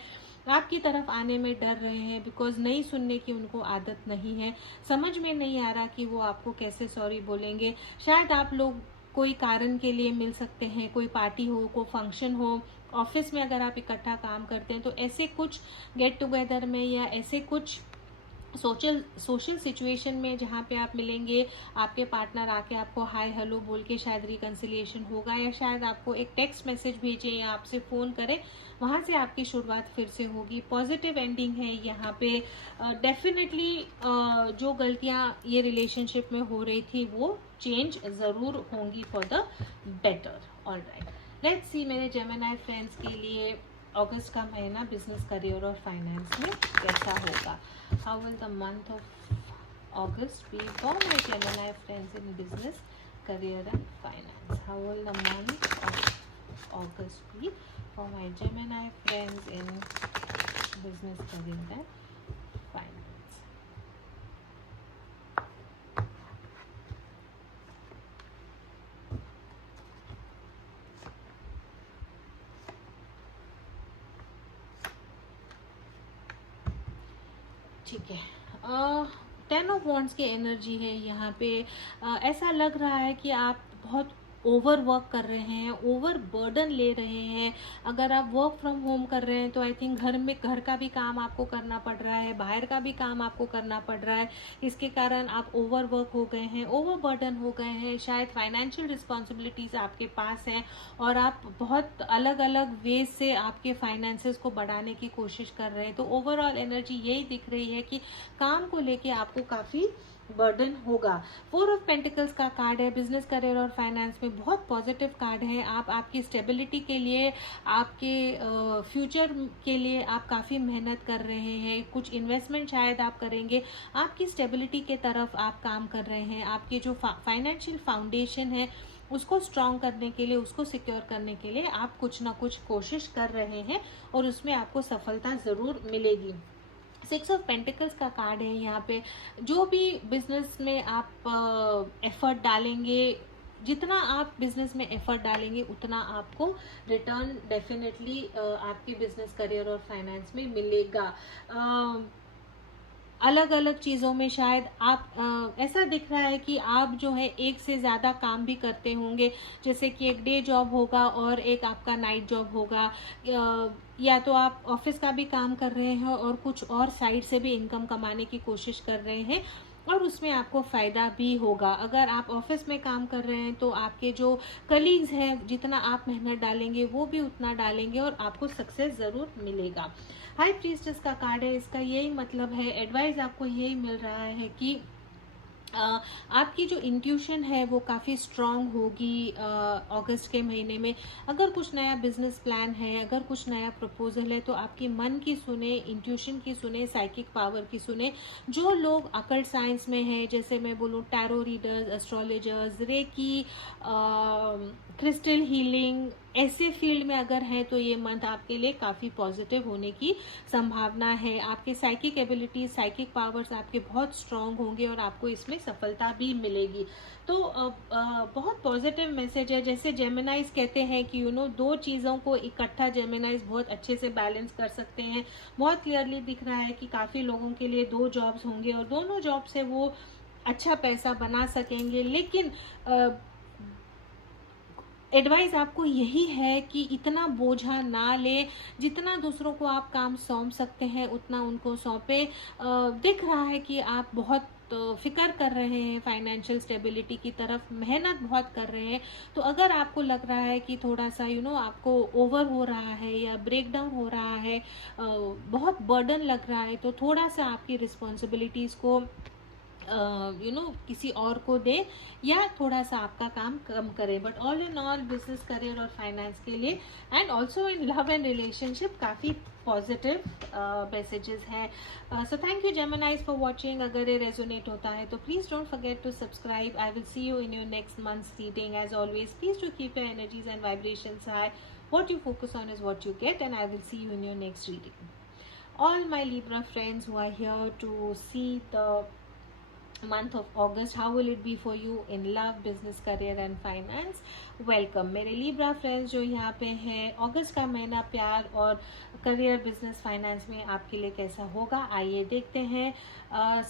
आपकी तरफ आने में डर रहे हैं बिकॉज नहीं सुनने की उनको आदत नहीं है। समझ में नहीं आ रहा कि वो आपको कैसे सॉरी बोलेंगे। शायद आप लोग कोई कारण के लिए मिल सकते हैं, कोई पार्टी हो, कोई फंक्शन हो, ऑफिस में अगर आप इकट्ठा काम करते हैं तो ऐसे कुछ गेट टुगेदर में या ऐसे कुछ सोशल सिचुएशन में जहाँ पे आप मिलेंगे, आपके पार्टनर आके आपको हाय हेलो बोल के शायद रिकन्सिलिएशन होगा, या शायद आपको एक टेक्स्ट मैसेज भेजे या आपसे फ़ोन करे, वहाँ से आपकी शुरुआत फिर से होगी। पॉजिटिव एंडिंग है यहाँ पे। डेफिनेटली जो गलतियाँ ये रिलेशनशिप में हो रही थी वो चेंज ज़रूर होंगी for the better. Alright, let's see मेरे जेमिनी फ्रेंड्स के लिए अगस्त का महीना बिजनेस, करियर और फाइनेंस में कैसा होगा। How will the month of August be for my Gemini friends in business, career and finance? How will the month of August be for my Gemini friends in business, career and finance? ठीक है, 10 of wands की energy है यहाँ पे। ऐसा लग रहा है कि आप बहुत ओवर वर्क कर रहे हैं, ओवर बर्डन ले रहे हैं। अगर आप वर्क फ्रॉम होम कर रहे हैं तो आई थिंक घर का भी काम आपको करना पड़ रहा है, बाहर का भी काम आपको करना पड़ रहा है। इसके कारण आप ओवर वर्क हो गए हैं, ओवर बर्डन हो गए हैं। शायद फाइनेंशियल रिस्पॉन्सिबिलिटीज आपके पास हैं और आप बहुत अलग अलग वेज से आपके फाइनेंसेस को बढ़ाने की कोशिश कर रहे हैं। तो ओवरऑल एनर्जी यही दिख रही है कि काम को लेके आपको काफ़ी बर्डन होगा। 4 ऑफ पेंटिकल्स का कार्ड है। बिजनेस, करियर और फाइनेंस में बहुत पॉजिटिव कार्ड है। आप आपकी स्टेबिलिटी के लिए, आपके फ्यूचर के लिए आप काफ़ी मेहनत कर रहे हैं। कुछ इन्वेस्टमेंट शायद आप करेंगे, आपकी स्टेबिलिटी के तरफ आप काम कर रहे हैं। आपके जो फाइनेंशियल फाउंडेशन है उसको स्ट्रॉन्ग करने के लिए, उसको सिक्योर करने के लिए आप कुछ ना कुछ कोशिश कर रहे हैं और उसमें आपको सफलता ज़रूर मिलेगी। 6 ऑफ पेंटिकल्स का कार्ड है यहाँ पे। जो भी बिजनेस में आप एफर्ट डालेंगे, जितना आप बिजनेस में एफर्ट डालेंगे उतना आपको रिटर्न डेफिनेटली आपके बिजनेस, करियर और फाइनेंस में मिलेगा। अलग अलग चीज़ों में शायद आप ऐसा दिख रहा है कि आप जो है एक से ज़्यादा काम भी करते होंगे, जैसे कि एक डे जॉब होगा और एक आपका नाइट जॉब होगा, या तो आप ऑफिस का भी काम कर रहे हैं और कुछ और साइड से भी इनकम कमाने की कोशिश कर रहे हैं और उसमें आपको फ़ायदा भी होगा। अगर आप ऑफिस में काम कर रहे हैं तो आपके जो कलीग्स हैं, जितना आप मेहनत डालेंगे वो भी उतना डालेंगे और आपको सक्सेस ज़रूर मिलेगा। हाई प्रीस्टेस का कार्ड है। इसका यही मतलब है, एडवाइस आपको यही मिल रहा है कि आपकी जो इंट्यूशन है वो काफ़ी स्ट्रॉन्ग होगी अगस्त के महीने में। अगर कुछ नया बिजनेस प्लान है, अगर कुछ नया प्रपोजल है तो आपकी मन की सुने, इंट्यूशन की सुने, साइकिक पावर की सुने। जो लोग अकल्ट साइंस में हैं, जैसे मैं बोलूँ tarot readers, astrologers, reiki, crystal healing, ऐसे फील्ड में अगर है तो ये मंथ आपके लिए काफ़ी पॉजिटिव होने की संभावना है। आपके साइकिक एबिलिटीज, साइकिक पावर्स आपके बहुत स्ट्रांग होंगे और आपको इसमें सफलता भी मिलेगी। तो बहुत पॉजिटिव मैसेज है। जैसे जेमिनाइज कहते हैं कि दो चीज़ों को इकट्ठा जेमिनाइज बहुत अच्छे से बैलेंस कर सकते हैं। बहुत क्लियरली दिख रहा है कि काफ़ी लोगों के लिए 2 जॉब्स होंगे और दोनों जॉब से वो अच्छा पैसा बना सकेंगे। लेकिन एडवाइस आपको यही है कि इतना बोझा ना ले, जितना दूसरों को आप काम सौंप सकते हैं उतना उनको सौंपे। दिख रहा है कि आप बहुत फिक्र कर रहे हैं फाइनेंशियल स्टेबिलिटी की तरफ, मेहनत बहुत कर रहे हैं। तो अगर आपको लग रहा है कि थोड़ा सा आपको ओवर हो रहा है या ब्रेक डाउन हो रहा है, बहुत बर्डन लग रहा है, तो थोड़ा सा आपकी रिस्पॉन्सिबिलिटीज़ को किसी और को दे या थोड़ा सा आपका काम कम करे, but all in all business, career और फाइनेंस के लिए and also in love and relationship काफ़ी पॉजिटिव मैसेजेस हैं। So thank you Geminis for watching. अगर ये रेजोनेट होता है तो please don't forget to subscribe. I will see you in your next month's reading. As always please to keep your energies and vibrations high. What you focus on is what you get, and I will see you in your next reading. All my Libra friends who are here to see the month of August, how will it be for you in love, business, career and finance? Welcome मेरे Libra friends जो यहाँ पे हैं. अगस्त का महीना प्यार और career, business, finance में आपके लिए कैसा होगा, आइए देखते हैं.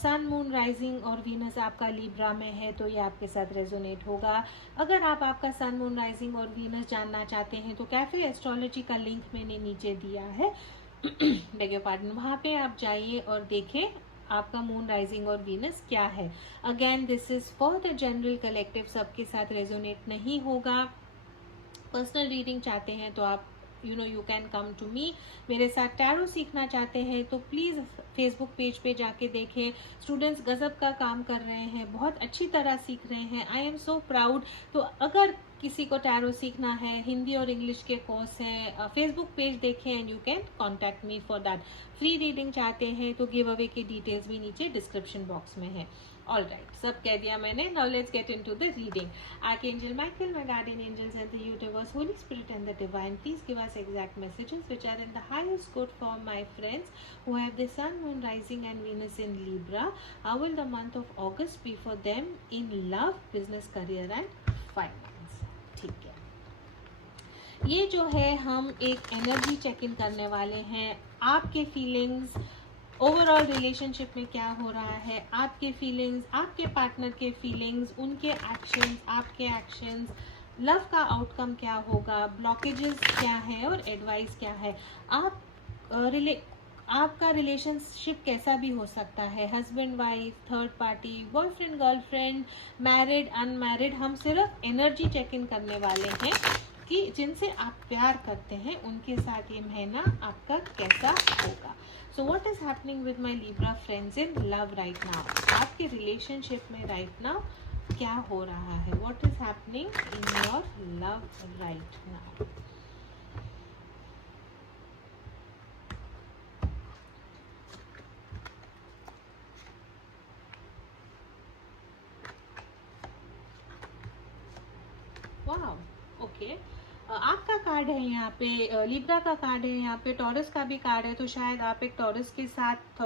सन, मून, राइजिंग और वीनस आपका लिब्रा में है तो ये आपके साथ रेजोनेट होगा. अगर आप आपका सन, मून, राइजिंग और वीनस जानना चाहते हैं तो कैफे एस्ट्रोलॉजी का लिंक मैंने नीचे दिया है. बेग योर पार्डन, वहाँ पे आप जाइए और देखें आपका मून, राइजिंग और वीनस क्या है. Again this is for the general collective, सबके साथ रेजोनेट नहीं होगा. पर्सनल रीडिंग चाहते हैं तो आप you can come to me. मेरे साथ टैरो सीखना चाहते हैं तो प्लीज़ फेसबुक पेज पे जाके देखें. स्टूडेंट्स गजब का काम कर रहे हैं, बहुत अच्छी तरह सीख रहे हैं. I am so proud. तो अगर किसी को टैरो सीखना है, हिंदी और इंग्लिश के कोर्स हैं, फेसबुक पेज देखें and you can contact me for that. Free reading चाहते हैं तो गिव अवे की डिटेल्स भी नीचे डिस्क्रिप्शन बॉक्स में है. ऑल राइट, सब कह दिया मैंने. Now let's get into the reading. Archangel Michael, my guardian angels and the universe, Holy Spirit and the divine, please give us exact messages which are in the highest good for my friends who have the sun, moon, rising and Venus in Libra. How will the month of August be for them in love, business, career and finance? ठीक है, ये जो है हम एक energy check in करने वाले हैं. आपके फीलिंग्स, ओवरऑल रिलेशनशिप में क्या हो रहा है, आपके फीलिंग्स, आपके पार्टनर के फीलिंग्स, उनके एक्शंस, आपके एक्शंस, लव का आउटकम क्या होगा, ब्लॉकेजेस क्या है और एडवाइस क्या है. आपका रिलेशनशिप कैसा भी हो सकता है, husband wife, third party, boyfriend girlfriend, married, unmarried. हम सिर्फ एनर्जी चेक इन करने वाले हैं कि जिनसे आप प्यार करते हैं उनके साथ ये महीना आपका कैसा होगा. So what is happening with my Libra friends in love right now? आपके relationship में right now क्या हो रहा है? What is happening in your love right now? Wow, okay. आपका कार्ड है यहाँ पे, लिब्रा का कार्ड है यहाँ पे, टॉरस का भी कार्ड है. तो शायद आप एक टॉरस के साथ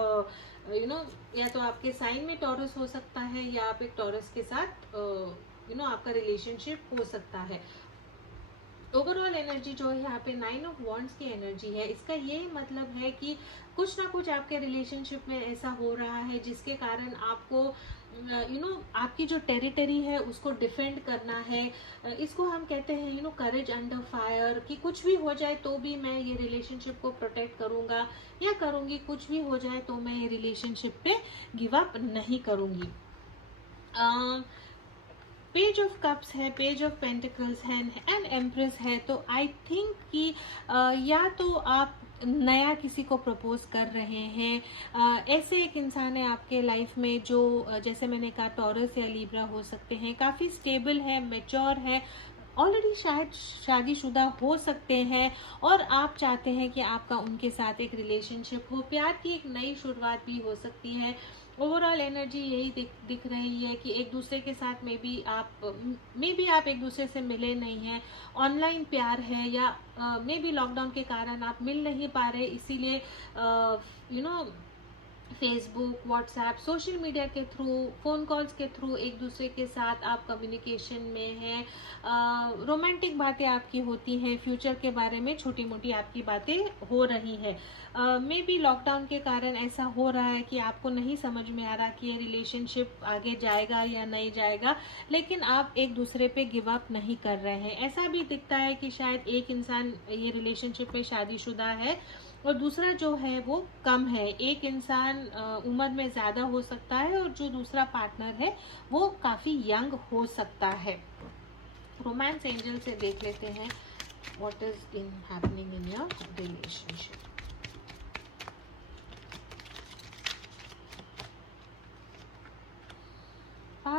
या तो आपके साइन में टॉरस हो सकता है या आप एक टॉरस के साथ आपका रिलेशनशिप हो सकता है. ओवरऑल एनर्जी जो है यहाँ पे 9 ऑफ वॉन्ड्स की एनर्जी है. इसका ये मतलब है कि कुछ ना कुछ आपके रिलेशनशिप में ऐसा हो रहा है जिसके कारण आपको आपकी जो टेरिटरी है उसको डिफेंड करना है. इसको हम कहते हैं करेज अंडर फायर, कि कुछ भी हो जाए तो भी मैं ये रिलेशनशिप को प्रोटेक्ट करूंगा या करूंगी, कुछ भी हो जाए तो मैं ये रिलेशनशिप पे गिव अप नहीं करूंगी. पेज ऑफ कप्स है, पेज ऑफ पेंटिकल्स है एंड एम्प्रेस है. तो आई थिंक कि या तो आप नया किसी को प्रपोज कर रहे हैं, ऐसे एक इंसान है आपके लाइफ में जो जैसे मैंने कहा टॉरस या लिब्रा हो सकते हैं, काफ़ी स्टेबल है, मैच्योर है, ऑलरेडी शायद शादीशुदा हो सकते हैं और आप चाहते हैं कि आपका उनके साथ एक रिलेशनशिप हो. प्यार की एक नई शुरुआत भी हो सकती है. ओवरऑल एनर्जी यही दिख रही है कि एक दूसरे के साथ मे बी आप एक दूसरे से मिले नहीं हैं, ऑनलाइन प्यार है या मे बी लॉकडाउन के कारण आप मिल नहीं पा रहे, इसीलिए फेसबुक, व्हाट्सएप, सोशल मीडिया के थ्रू, फ़ोन कॉल्स के थ्रू एक दूसरे के साथ आप कम्युनिकेशन में हैं. रोमांटिक बातें आपकी होती हैं, फ्यूचर के बारे में छोटी मोटी आपकी बातें हो रही है. मे बी लॉकडाउन के कारण ऐसा हो रहा है कि आपको नहीं समझ में आ रहा कि ये रिलेशनशिप आगे जाएगा या नहीं जाएगा, लेकिन आप एक दूसरे पे गिव अप नहीं कर रहे हैं. ऐसा भी दिखता है कि शायद एक इंसान ये रिलेशनशिप में शादीशुदा है और दूसरा जो है वो कम है. एक इंसान उम्र में ज़्यादा हो सकता है और जो दूसरा पार्टनर है वो काफ़ी यंग हो सकता है. रोमांस एंजल से देख लेते हैं what is in happening in your relationship.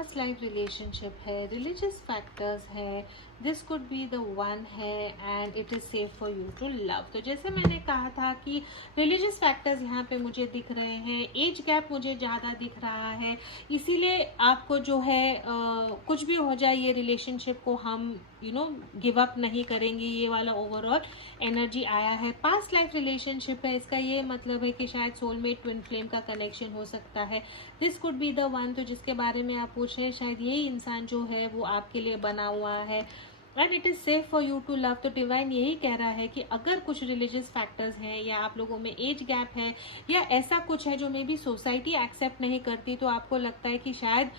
Past life relationship है, रिलीजियस फैक्टर्स है, this could be the one है and it is safe for you to love. तो जैसे मैंने कहा था कि रिलीजियस फैक्टर्स यहाँ पे मुझे दिख रहे हैं, एज गैप मुझे ज़्यादा दिख रहा है, इसीलिए आपको जो है कुछ भी हो जाए ये रिलेशनशिप को हम गिव अप नहीं करेंगे, ये वाला ओवरऑल एनर्जी आया है। पास्ट लाइफ रिलेशनशिप है, इसका ये मतलब है कि शायद सोलमेट ट्विन फ्लेम का कनेक्शन हो सकता है, this could be the one. तो जिसके बारे में आप पूछ रहे हैं शायद यही इंसान जो है वो आपके लिए बना हुआ है and it is safe for you to love. तो डिवाइन यही कह रहा है कि अगर कुछ रिलीजियस फैक्टर्स हैं या आप लोगों में एज गैप है या ऐसा कुछ है जो मे बी सोसाइटी एक्सेप्ट नहीं करती, तो आपको लगता है कि शायद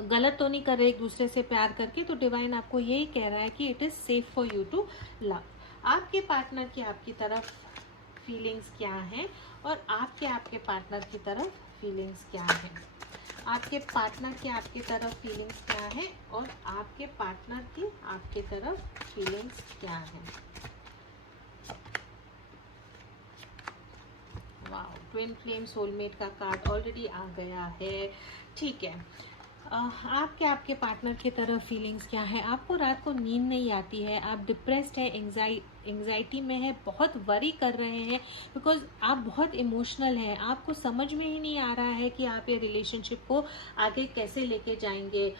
गलत तो नहीं कर रहे एक दूसरे से प्यार करके, तो डिवाइन आपको यही कह रहा है कि it is safe for you to love. आपके पार्टनर की आपकी तरफ फीलिंग्स क्या हैं और आपके पार्टनर की तरफ फीलिंग्स क्या हैं, आपके पार्टनर की आपकी तरफ फीलिंग्स क्या है और आपके पार्टनर की आपकी तरफ फीलिंग्स क्या है। वाओ, ट्विन फ्लेम सोलमेट का कार्ड ऑलरेडी आ गया है। ठीक है, आपके पार्टनर की तरफ फीलिंग्स क्या है। आपको रात को नींद नहीं आती है, आप डिप्रेस्ड है, एंग्जाइटी में है, बहुत वरी कर रहे हैं बिकॉज आप बहुत इमोशनल हैं, आपको समझ में ही नहीं आ रहा है कि आप ये रिलेशनशिप को आगे कैसे लेके जाएंगे।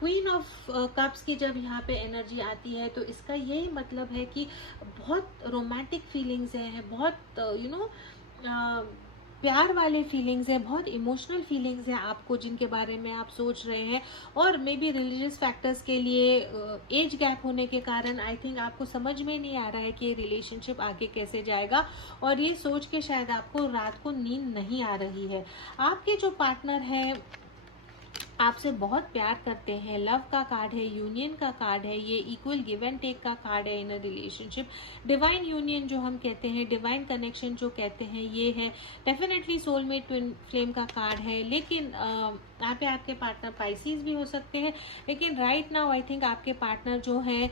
क्वीन ऑफ कप्स की जब यहाँ पे एनर्जी आती है तो इसका यही मतलब है कि बहुत रोमांटिक फीलिंग्स हैं, बहुत प्यार वाले फीलिंग्स है, बहुत इमोशनल फीलिंग्स हैं आपको जिनके बारे में आप सोच रहे हैं। और मे बी रिलीजियस फैक्टर्स के लिए एज गैप होने के कारण आई थिंक आपको समझ में नहीं आ रहा है कि ये रिलेशनशिप आगे कैसे जाएगा और ये सोच के शायद आपको रात को नींद नहीं आ रही है। आपके जो पार्टनर है आपसे बहुत प्यार करते हैं, लव का कार्ड है, यूनियन का कार्ड है, ये इक्वल गिव एंड टेक का कार्ड है इन अ रिलेशनशिप। डिवाइन यूनियन जो हम कहते हैं, डिवाइन कनेक्शन जो कहते हैं, ये है डेफिनेटली सोलमेट ट्विन फ्लेम का कार्ड है। लेकिन यहाँ पे आपके पार्टनर पाइसीज भी हो सकते हैं, लेकिन राइट नाउ आई थिंक आपके पार्टनर जो है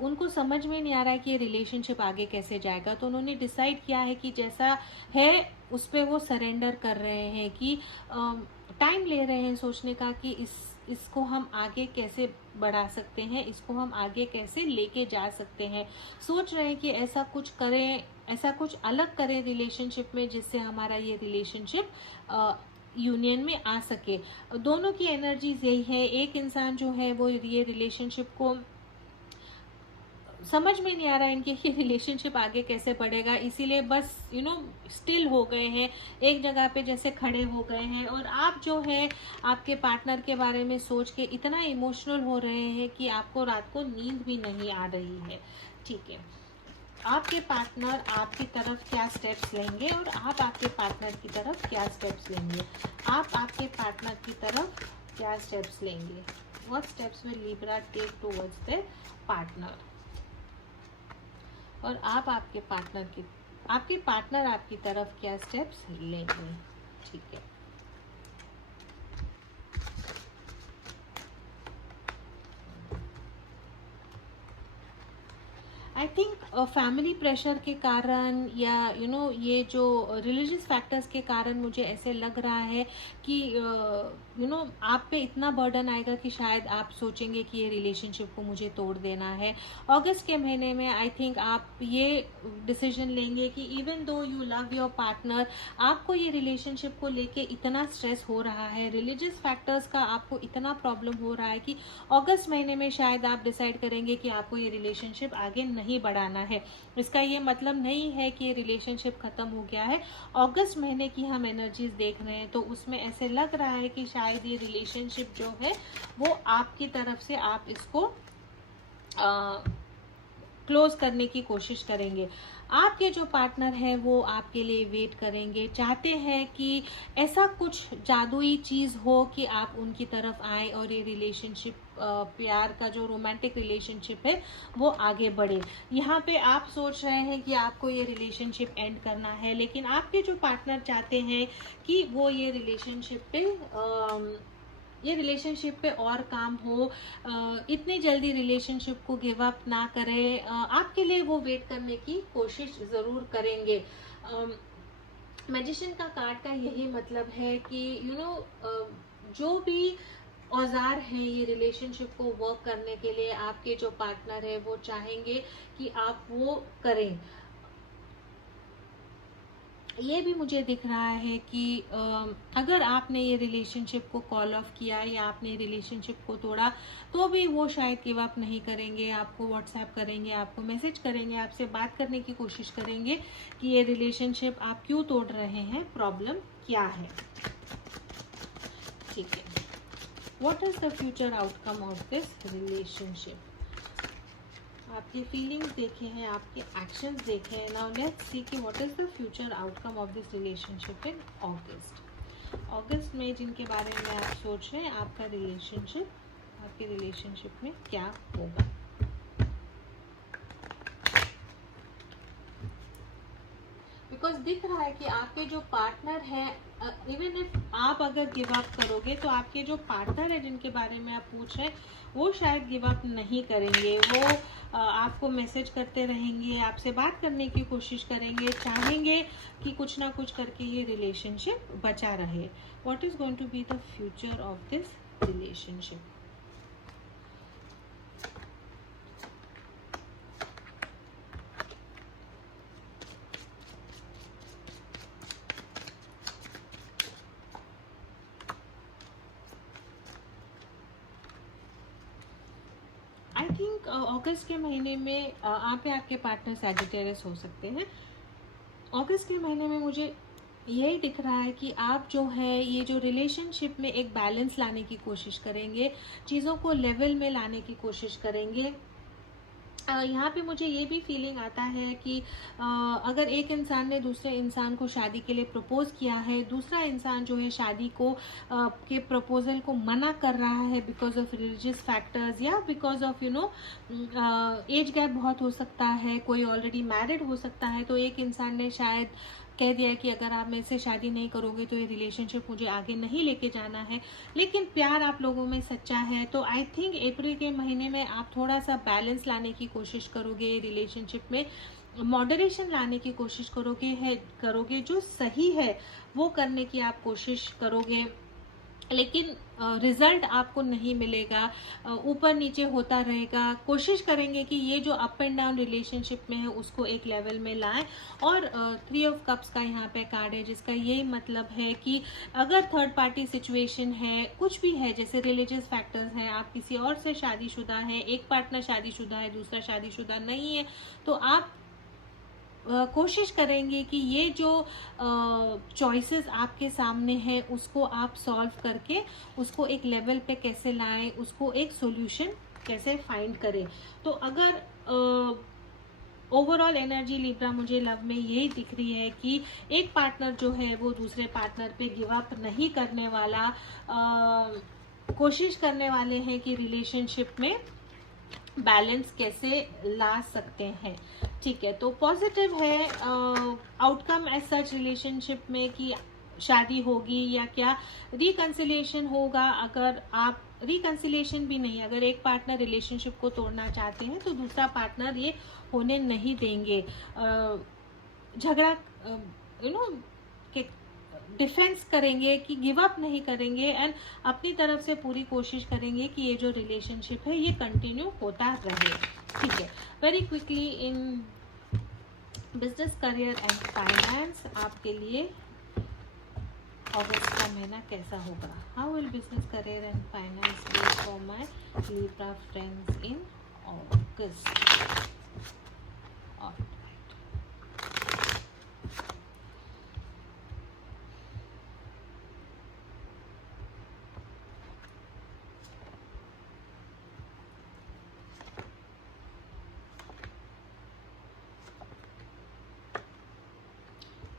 उनको समझ में नहीं आ रहा है कि ये रिलेशनशिप आगे कैसे जाएगा, तो उन्होंने डिसाइड किया है कि जैसा है उस पर वो सरेंडर कर रहे हैं, कि टाइम ले रहे हैं सोचने का कि इसको हम आगे कैसे बढ़ा सकते हैं, इसको हम आगे कैसे लेके जा सकते हैं। सोच रहे हैं कि ऐसा कुछ करें, ऐसा कुछ अलग करें रिलेशनशिप में जिससे हमारा ये रिलेशनशिप यूनियन में आ सके। दोनों की एनर्जीज यही है। एक इंसान जो है वो ये रिलेशनशिप को समझ में नहीं आ रहा है इनके ये रिलेशनशिप आगे कैसे बढ़ेगा, इसीलिए बस स्टिल हो गए हैं, एक जगह पे जैसे खड़े हो गए हैं। और आप जो है आपके पार्टनर के बारे में सोच के इतना इमोशनल हो रहे हैं कि आपको रात को नींद भी नहीं आ रही है। ठीक है, आपके पार्टनर आपकी तरफ क्या स्टेप्स लेंगे और आप आपके पार्टनर की तरफ क्या स्टेप्स लेंगे। आप आपके पार्टनर की तरफ क्या स्टेप्स लेंगे। What steps will Libra take towards the partner. और आप आपके पार्टनर आपकी तरफ क्या स्टेप्स लेंगे। ठीक है, आई थिंक फैमिली प्रेशर के कारण या ये जो रिलीजियस फैक्टर्स के कारण मुझे ऐसे लग रहा है कि आप पे इतना बर्डन आएगा कि शायद आप सोचेंगे कि ये रिलेशनशिप को मुझे तोड़ देना है। अगस्त के महीने में आई थिंक आप ये डिसीजन लेंगे कि even though you love your partner, आपको ये रिलेशनशिप को लेके इतना स्ट्रेस हो रहा है, रिलीजियस फैक्टर्स का आपको इतना प्रॉब्लम हो रहा है कि अगस्त महीने में शायद आप डिसाइड करेंगे कि आपको ये रिलेशनशिप आगे नहीं बढ़ाना है। इसका ये मतलब नहीं है कि ये रिलेशनशिप खत्म हो गया है। अगस्त महीने की हम एनर्जीज देख रहे हैं तो उसमें ऐसे लग रहा है कि शायद ये रिलेशनशिप जो है वो आपकी तरफ से आप इसको क्लोज करने की कोशिश करेंगे। आपके जो पार्टनर है वो आपके लिए वेट करेंगे, चाहते हैं कि ऐसा कुछ जादुई चीज़ हो कि आप उनकी तरफ आए और ये रिलेशनशिप प्यार का जो रोमांटिक रिलेशनशिप है वो आगे बढ़े। यहाँ पे आप सोच रहे हैं कि आपको ये रिलेशनशिप एंड करना है, लेकिन आपके जो पार्टनर चाहते हैं कि वो ये रिलेशनशिप पे और काम हो, इतनी जल्दी रिलेशनशिप को गिव अप ना करें, आपके लिए वो वेट करने की कोशिश ज़रूर करेंगे। मैजिशियन का कार्ड का यही मतलब है कि जो भी औजार हैं ये रिलेशनशिप को वर्क करने के लिए, आपके जो पार्टनर है वो चाहेंगे कि आप वो करें। ये भी मुझे दिख रहा है कि अगर आपने ये रिलेशनशिप को कॉल ऑफ किया या आपने रिलेशनशिप को तोड़ा, तो भी वो शायद गिव अप नहीं करेंगे, आपको व्हाट्सएप करेंगे, आपको मैसेज करेंगे, आपसे बात करने की कोशिश करेंगे कि ये रिलेशनशिप आप क्यों तोड़ रहे हैं, प्रॉब्लम क्या है। ठीक है, what is the future outcome of this relationship. आपके फीलिंग्स देखे हैं, आपके एक्शंस देखे हैं। नाउ लेट्स सी कि what is the future outcome of this relationship in August में जिनके बारे में आप सोच रहे हैं, आपका रिलेशनशिप, आपके रिलेशनशिप में क्या होगा। बिकॉज दिख रहा है कि आपके जो पार्टनर है, इवन इफ आप अगर गिव अप करोगे तो आपके जो पार्टनर है जिनके बारे में आप पूछ रहे हैं, वो शायद गिव अप नहीं करेंगे। वो आपको मैसेज करते रहेंगे, आपसे बात करने की कोशिश करेंगे, चाहेंगे कि कुछ ना कुछ करके ये रिलेशनशिप बचा रहे। What is going to be the future of this relationship. I think अगस्त के महीने में आप या आपके पार्टनर सैजिटेरियस हो सकते हैं। अगस्त के महीने में मुझे यही दिख रहा है कि आप जो है ये जो रिलेशनशिप में एक बैलेंस लाने की कोशिश करेंगे, चीज़ों को लेवल में लाने की कोशिश करेंगे। यहाँ पे मुझे ये भी फीलिंग आता है कि अगर एक इंसान ने दूसरे इंसान को शादी के लिए प्रपोज किया है, दूसरा इंसान जो है शादी को के प्रपोजल को मना कर रहा है बिकॉज ऑफ रिलीजियस फैक्टर्स या बिकॉज ऑफ एज गैप बहुत हो सकता है, कोई ऑलरेडी मैरिड हो सकता है, तो एक इंसान ने शायद कह दिया कि अगर आप मेरे से शादी नहीं करोगे तो ये रिलेशनशिप मुझे आगे नहीं लेके जाना है। लेकिन प्यार आप लोगों में सच्चा है, तो आई थिंक अप्रैल के महीने में आप थोड़ा सा बैलेंस लाने की कोशिश करोगे, रिलेशनशिप में मॉडरेशन लाने की कोशिश करोगे जो सही है वो करने की आप कोशिश करोगे। लेकिन रिजल्ट आपको नहीं मिलेगा, ऊपर नीचे होता रहेगा। कोशिश करेंगे कि ये जो अप एंड डाउन रिलेशनशिप में है उसको एक लेवल में लाएं। और 3 ऑफ कप्स का यहाँ पे कार्ड है जिसका ये मतलब है कि अगर थर्ड पार्टी सिचुएशन है, कुछ भी है, जैसे रिलीजियस फैक्टर्स हैं, आप किसी और से शादीशुदा हैं, एक पार्टनर शादीशुदा है, दूसरा शादीशुदा नहीं है, तो आप कोशिश करेंगे कि ये जो चॉइसेस आपके सामने है उसको आप सॉल्व करके उसको एक लेवल पे कैसे लाएं, उसको एक सॉल्यूशन कैसे फाइंड करें। तो अगर ओवरऑल एनर्जी लिब्रा मुझे लव में यही दिख रही है कि एक पार्टनर जो है वो दूसरे पार्टनर पे गिव अप नहीं करने वाला, कोशिश करने वाले हैं कि रिलेशनशिप में बैलेंस कैसे ला सकते हैं। ठीक है, तो पॉजिटिव है आउटकम एज सच रिलेशनशिप में कि शादी होगी या क्या रिकंसिलिएशन होगा। अगर आप रिकंसिलिएशन भी नहीं, अगर एक पार्टनर रिलेशनशिप को तोड़ना चाहते हैं तो दूसरा पार्टनर ये होने नहीं देंगे। झगड़ा डिफेंस करेंगे कि गिव अप नहीं करेंगे एंड अपनी तरफ से पूरी कोशिश करेंगे कि ये जो रिलेशनशिप है ये कंटिन्यू होता रहे। ठीक है, very quickly in business, career and finance आपके लिए अगस्त का महीना कैसा होगा। How will business, career and finance be for my Libra friends in August.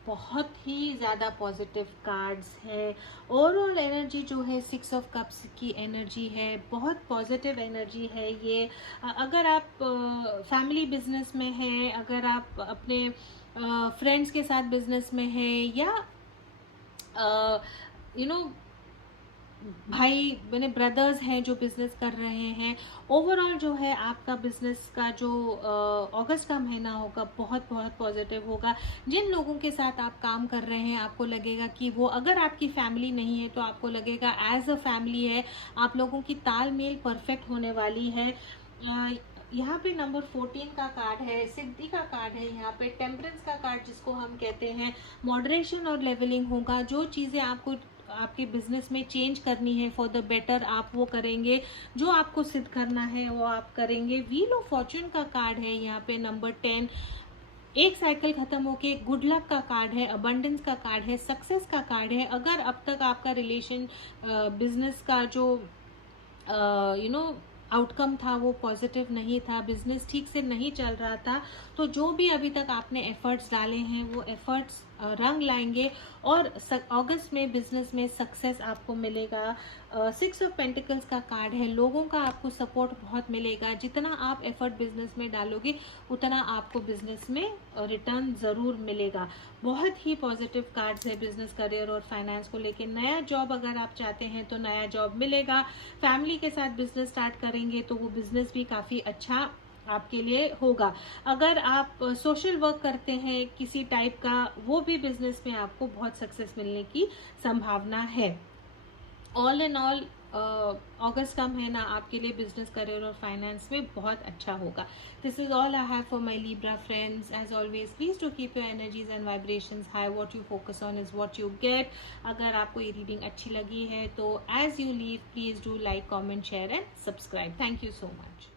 बहुत ही ज़्यादा पॉजिटिव कार्ड्स है। ओवरऑल एनर्जी जो है 6 ऑफ कप्स की एनर्जी है, बहुत पॉजिटिव एनर्जी है ये। अगर आप फैमिली बिजनेस में हैं, अगर आप अपने फ्रेंड्स के साथ बिजनेस में हैं या भाई मैंने ब्रदर्स हैं जो बिजनेस कर रहे हैं, ओवरऑल जो है आपका बिजनेस का जो अगस्त का महीना होगा बहुत बहुत पॉजिटिव होगा। जिन लोगों के साथ आप काम कर रहे हैं आपको लगेगा कि वो अगर आपकी फैमिली नहीं है तो आपको लगेगा एज अ फैमिली है, आप लोगों की तालमेल परफेक्ट होने वाली है। यहाँ पे नंबर 14 का कार्ड है, सिद्धि का कार्ड है, यहाँ पे टेम्परेंस का कार्ड जिसको हम कहते हैं मॉडरेशन और लेवलिंग होगा। जो चीज़ें आपको आपके बिजनेस में चेंज करनी है फॉर द बेटर आप वो करेंगे, जो आपको सिद्ध करना है वो आप करेंगे। व्हील ऑफ फॉर्चून का कार्ड है यहाँ पे नंबर 10, एक साइकिल खत्म होके गुड लक का कार्ड है, अबंडेंस का कार्ड है, सक्सेस का कार्ड है। अगर अब तक आपका रिलेशन बिजनेस का जो आउटकम था वो पॉजिटिव नहीं था, बिजनेस ठीक से नहीं चल रहा था, तो जो भी अभी तक आपने एफर्ट्स डाले हैं वो एफर्ट्स रंग लाएंगे और अगस्त में बिजनेस में सक्सेस आपको मिलेगा। 6 ऑफ पेंटिकल्स का कार्ड है, लोगों का आपको सपोर्ट बहुत मिलेगा। जितना आप एफर्ट बिजनेस में डालोगे उतना आपको बिजनेस में रिटर्न ज़रूर मिलेगा। बहुत ही पॉजिटिव कार्ड्स है बिजनेस, करियर और फाइनेंस को लेके। नया जॉब अगर आप चाहते हैं तो नया जॉब मिलेगा। फैमिली के साथ बिजनेस स्टार्ट करेंगे तो वो बिजनेस भी काफ़ी अच्छा आपके लिए होगा। अगर आप सोशल वर्क करते हैं किसी टाइप का, वो भी बिजनेस में आपको बहुत सक्सेस मिलने की संभावना है। ऑल इन ऑल अगस्त का महीना आपके लिए बिजनेस, करियर और फाइनेंस में बहुत अच्छा होगा। This is all I have for my Libra friends. As always please to keep your energies and vibrations high. What you focus on is what you get. अगर आपको ये रीडिंग अच्छी लगी है तो as you leave please do like, comment, share and subscribe. Thank you so much.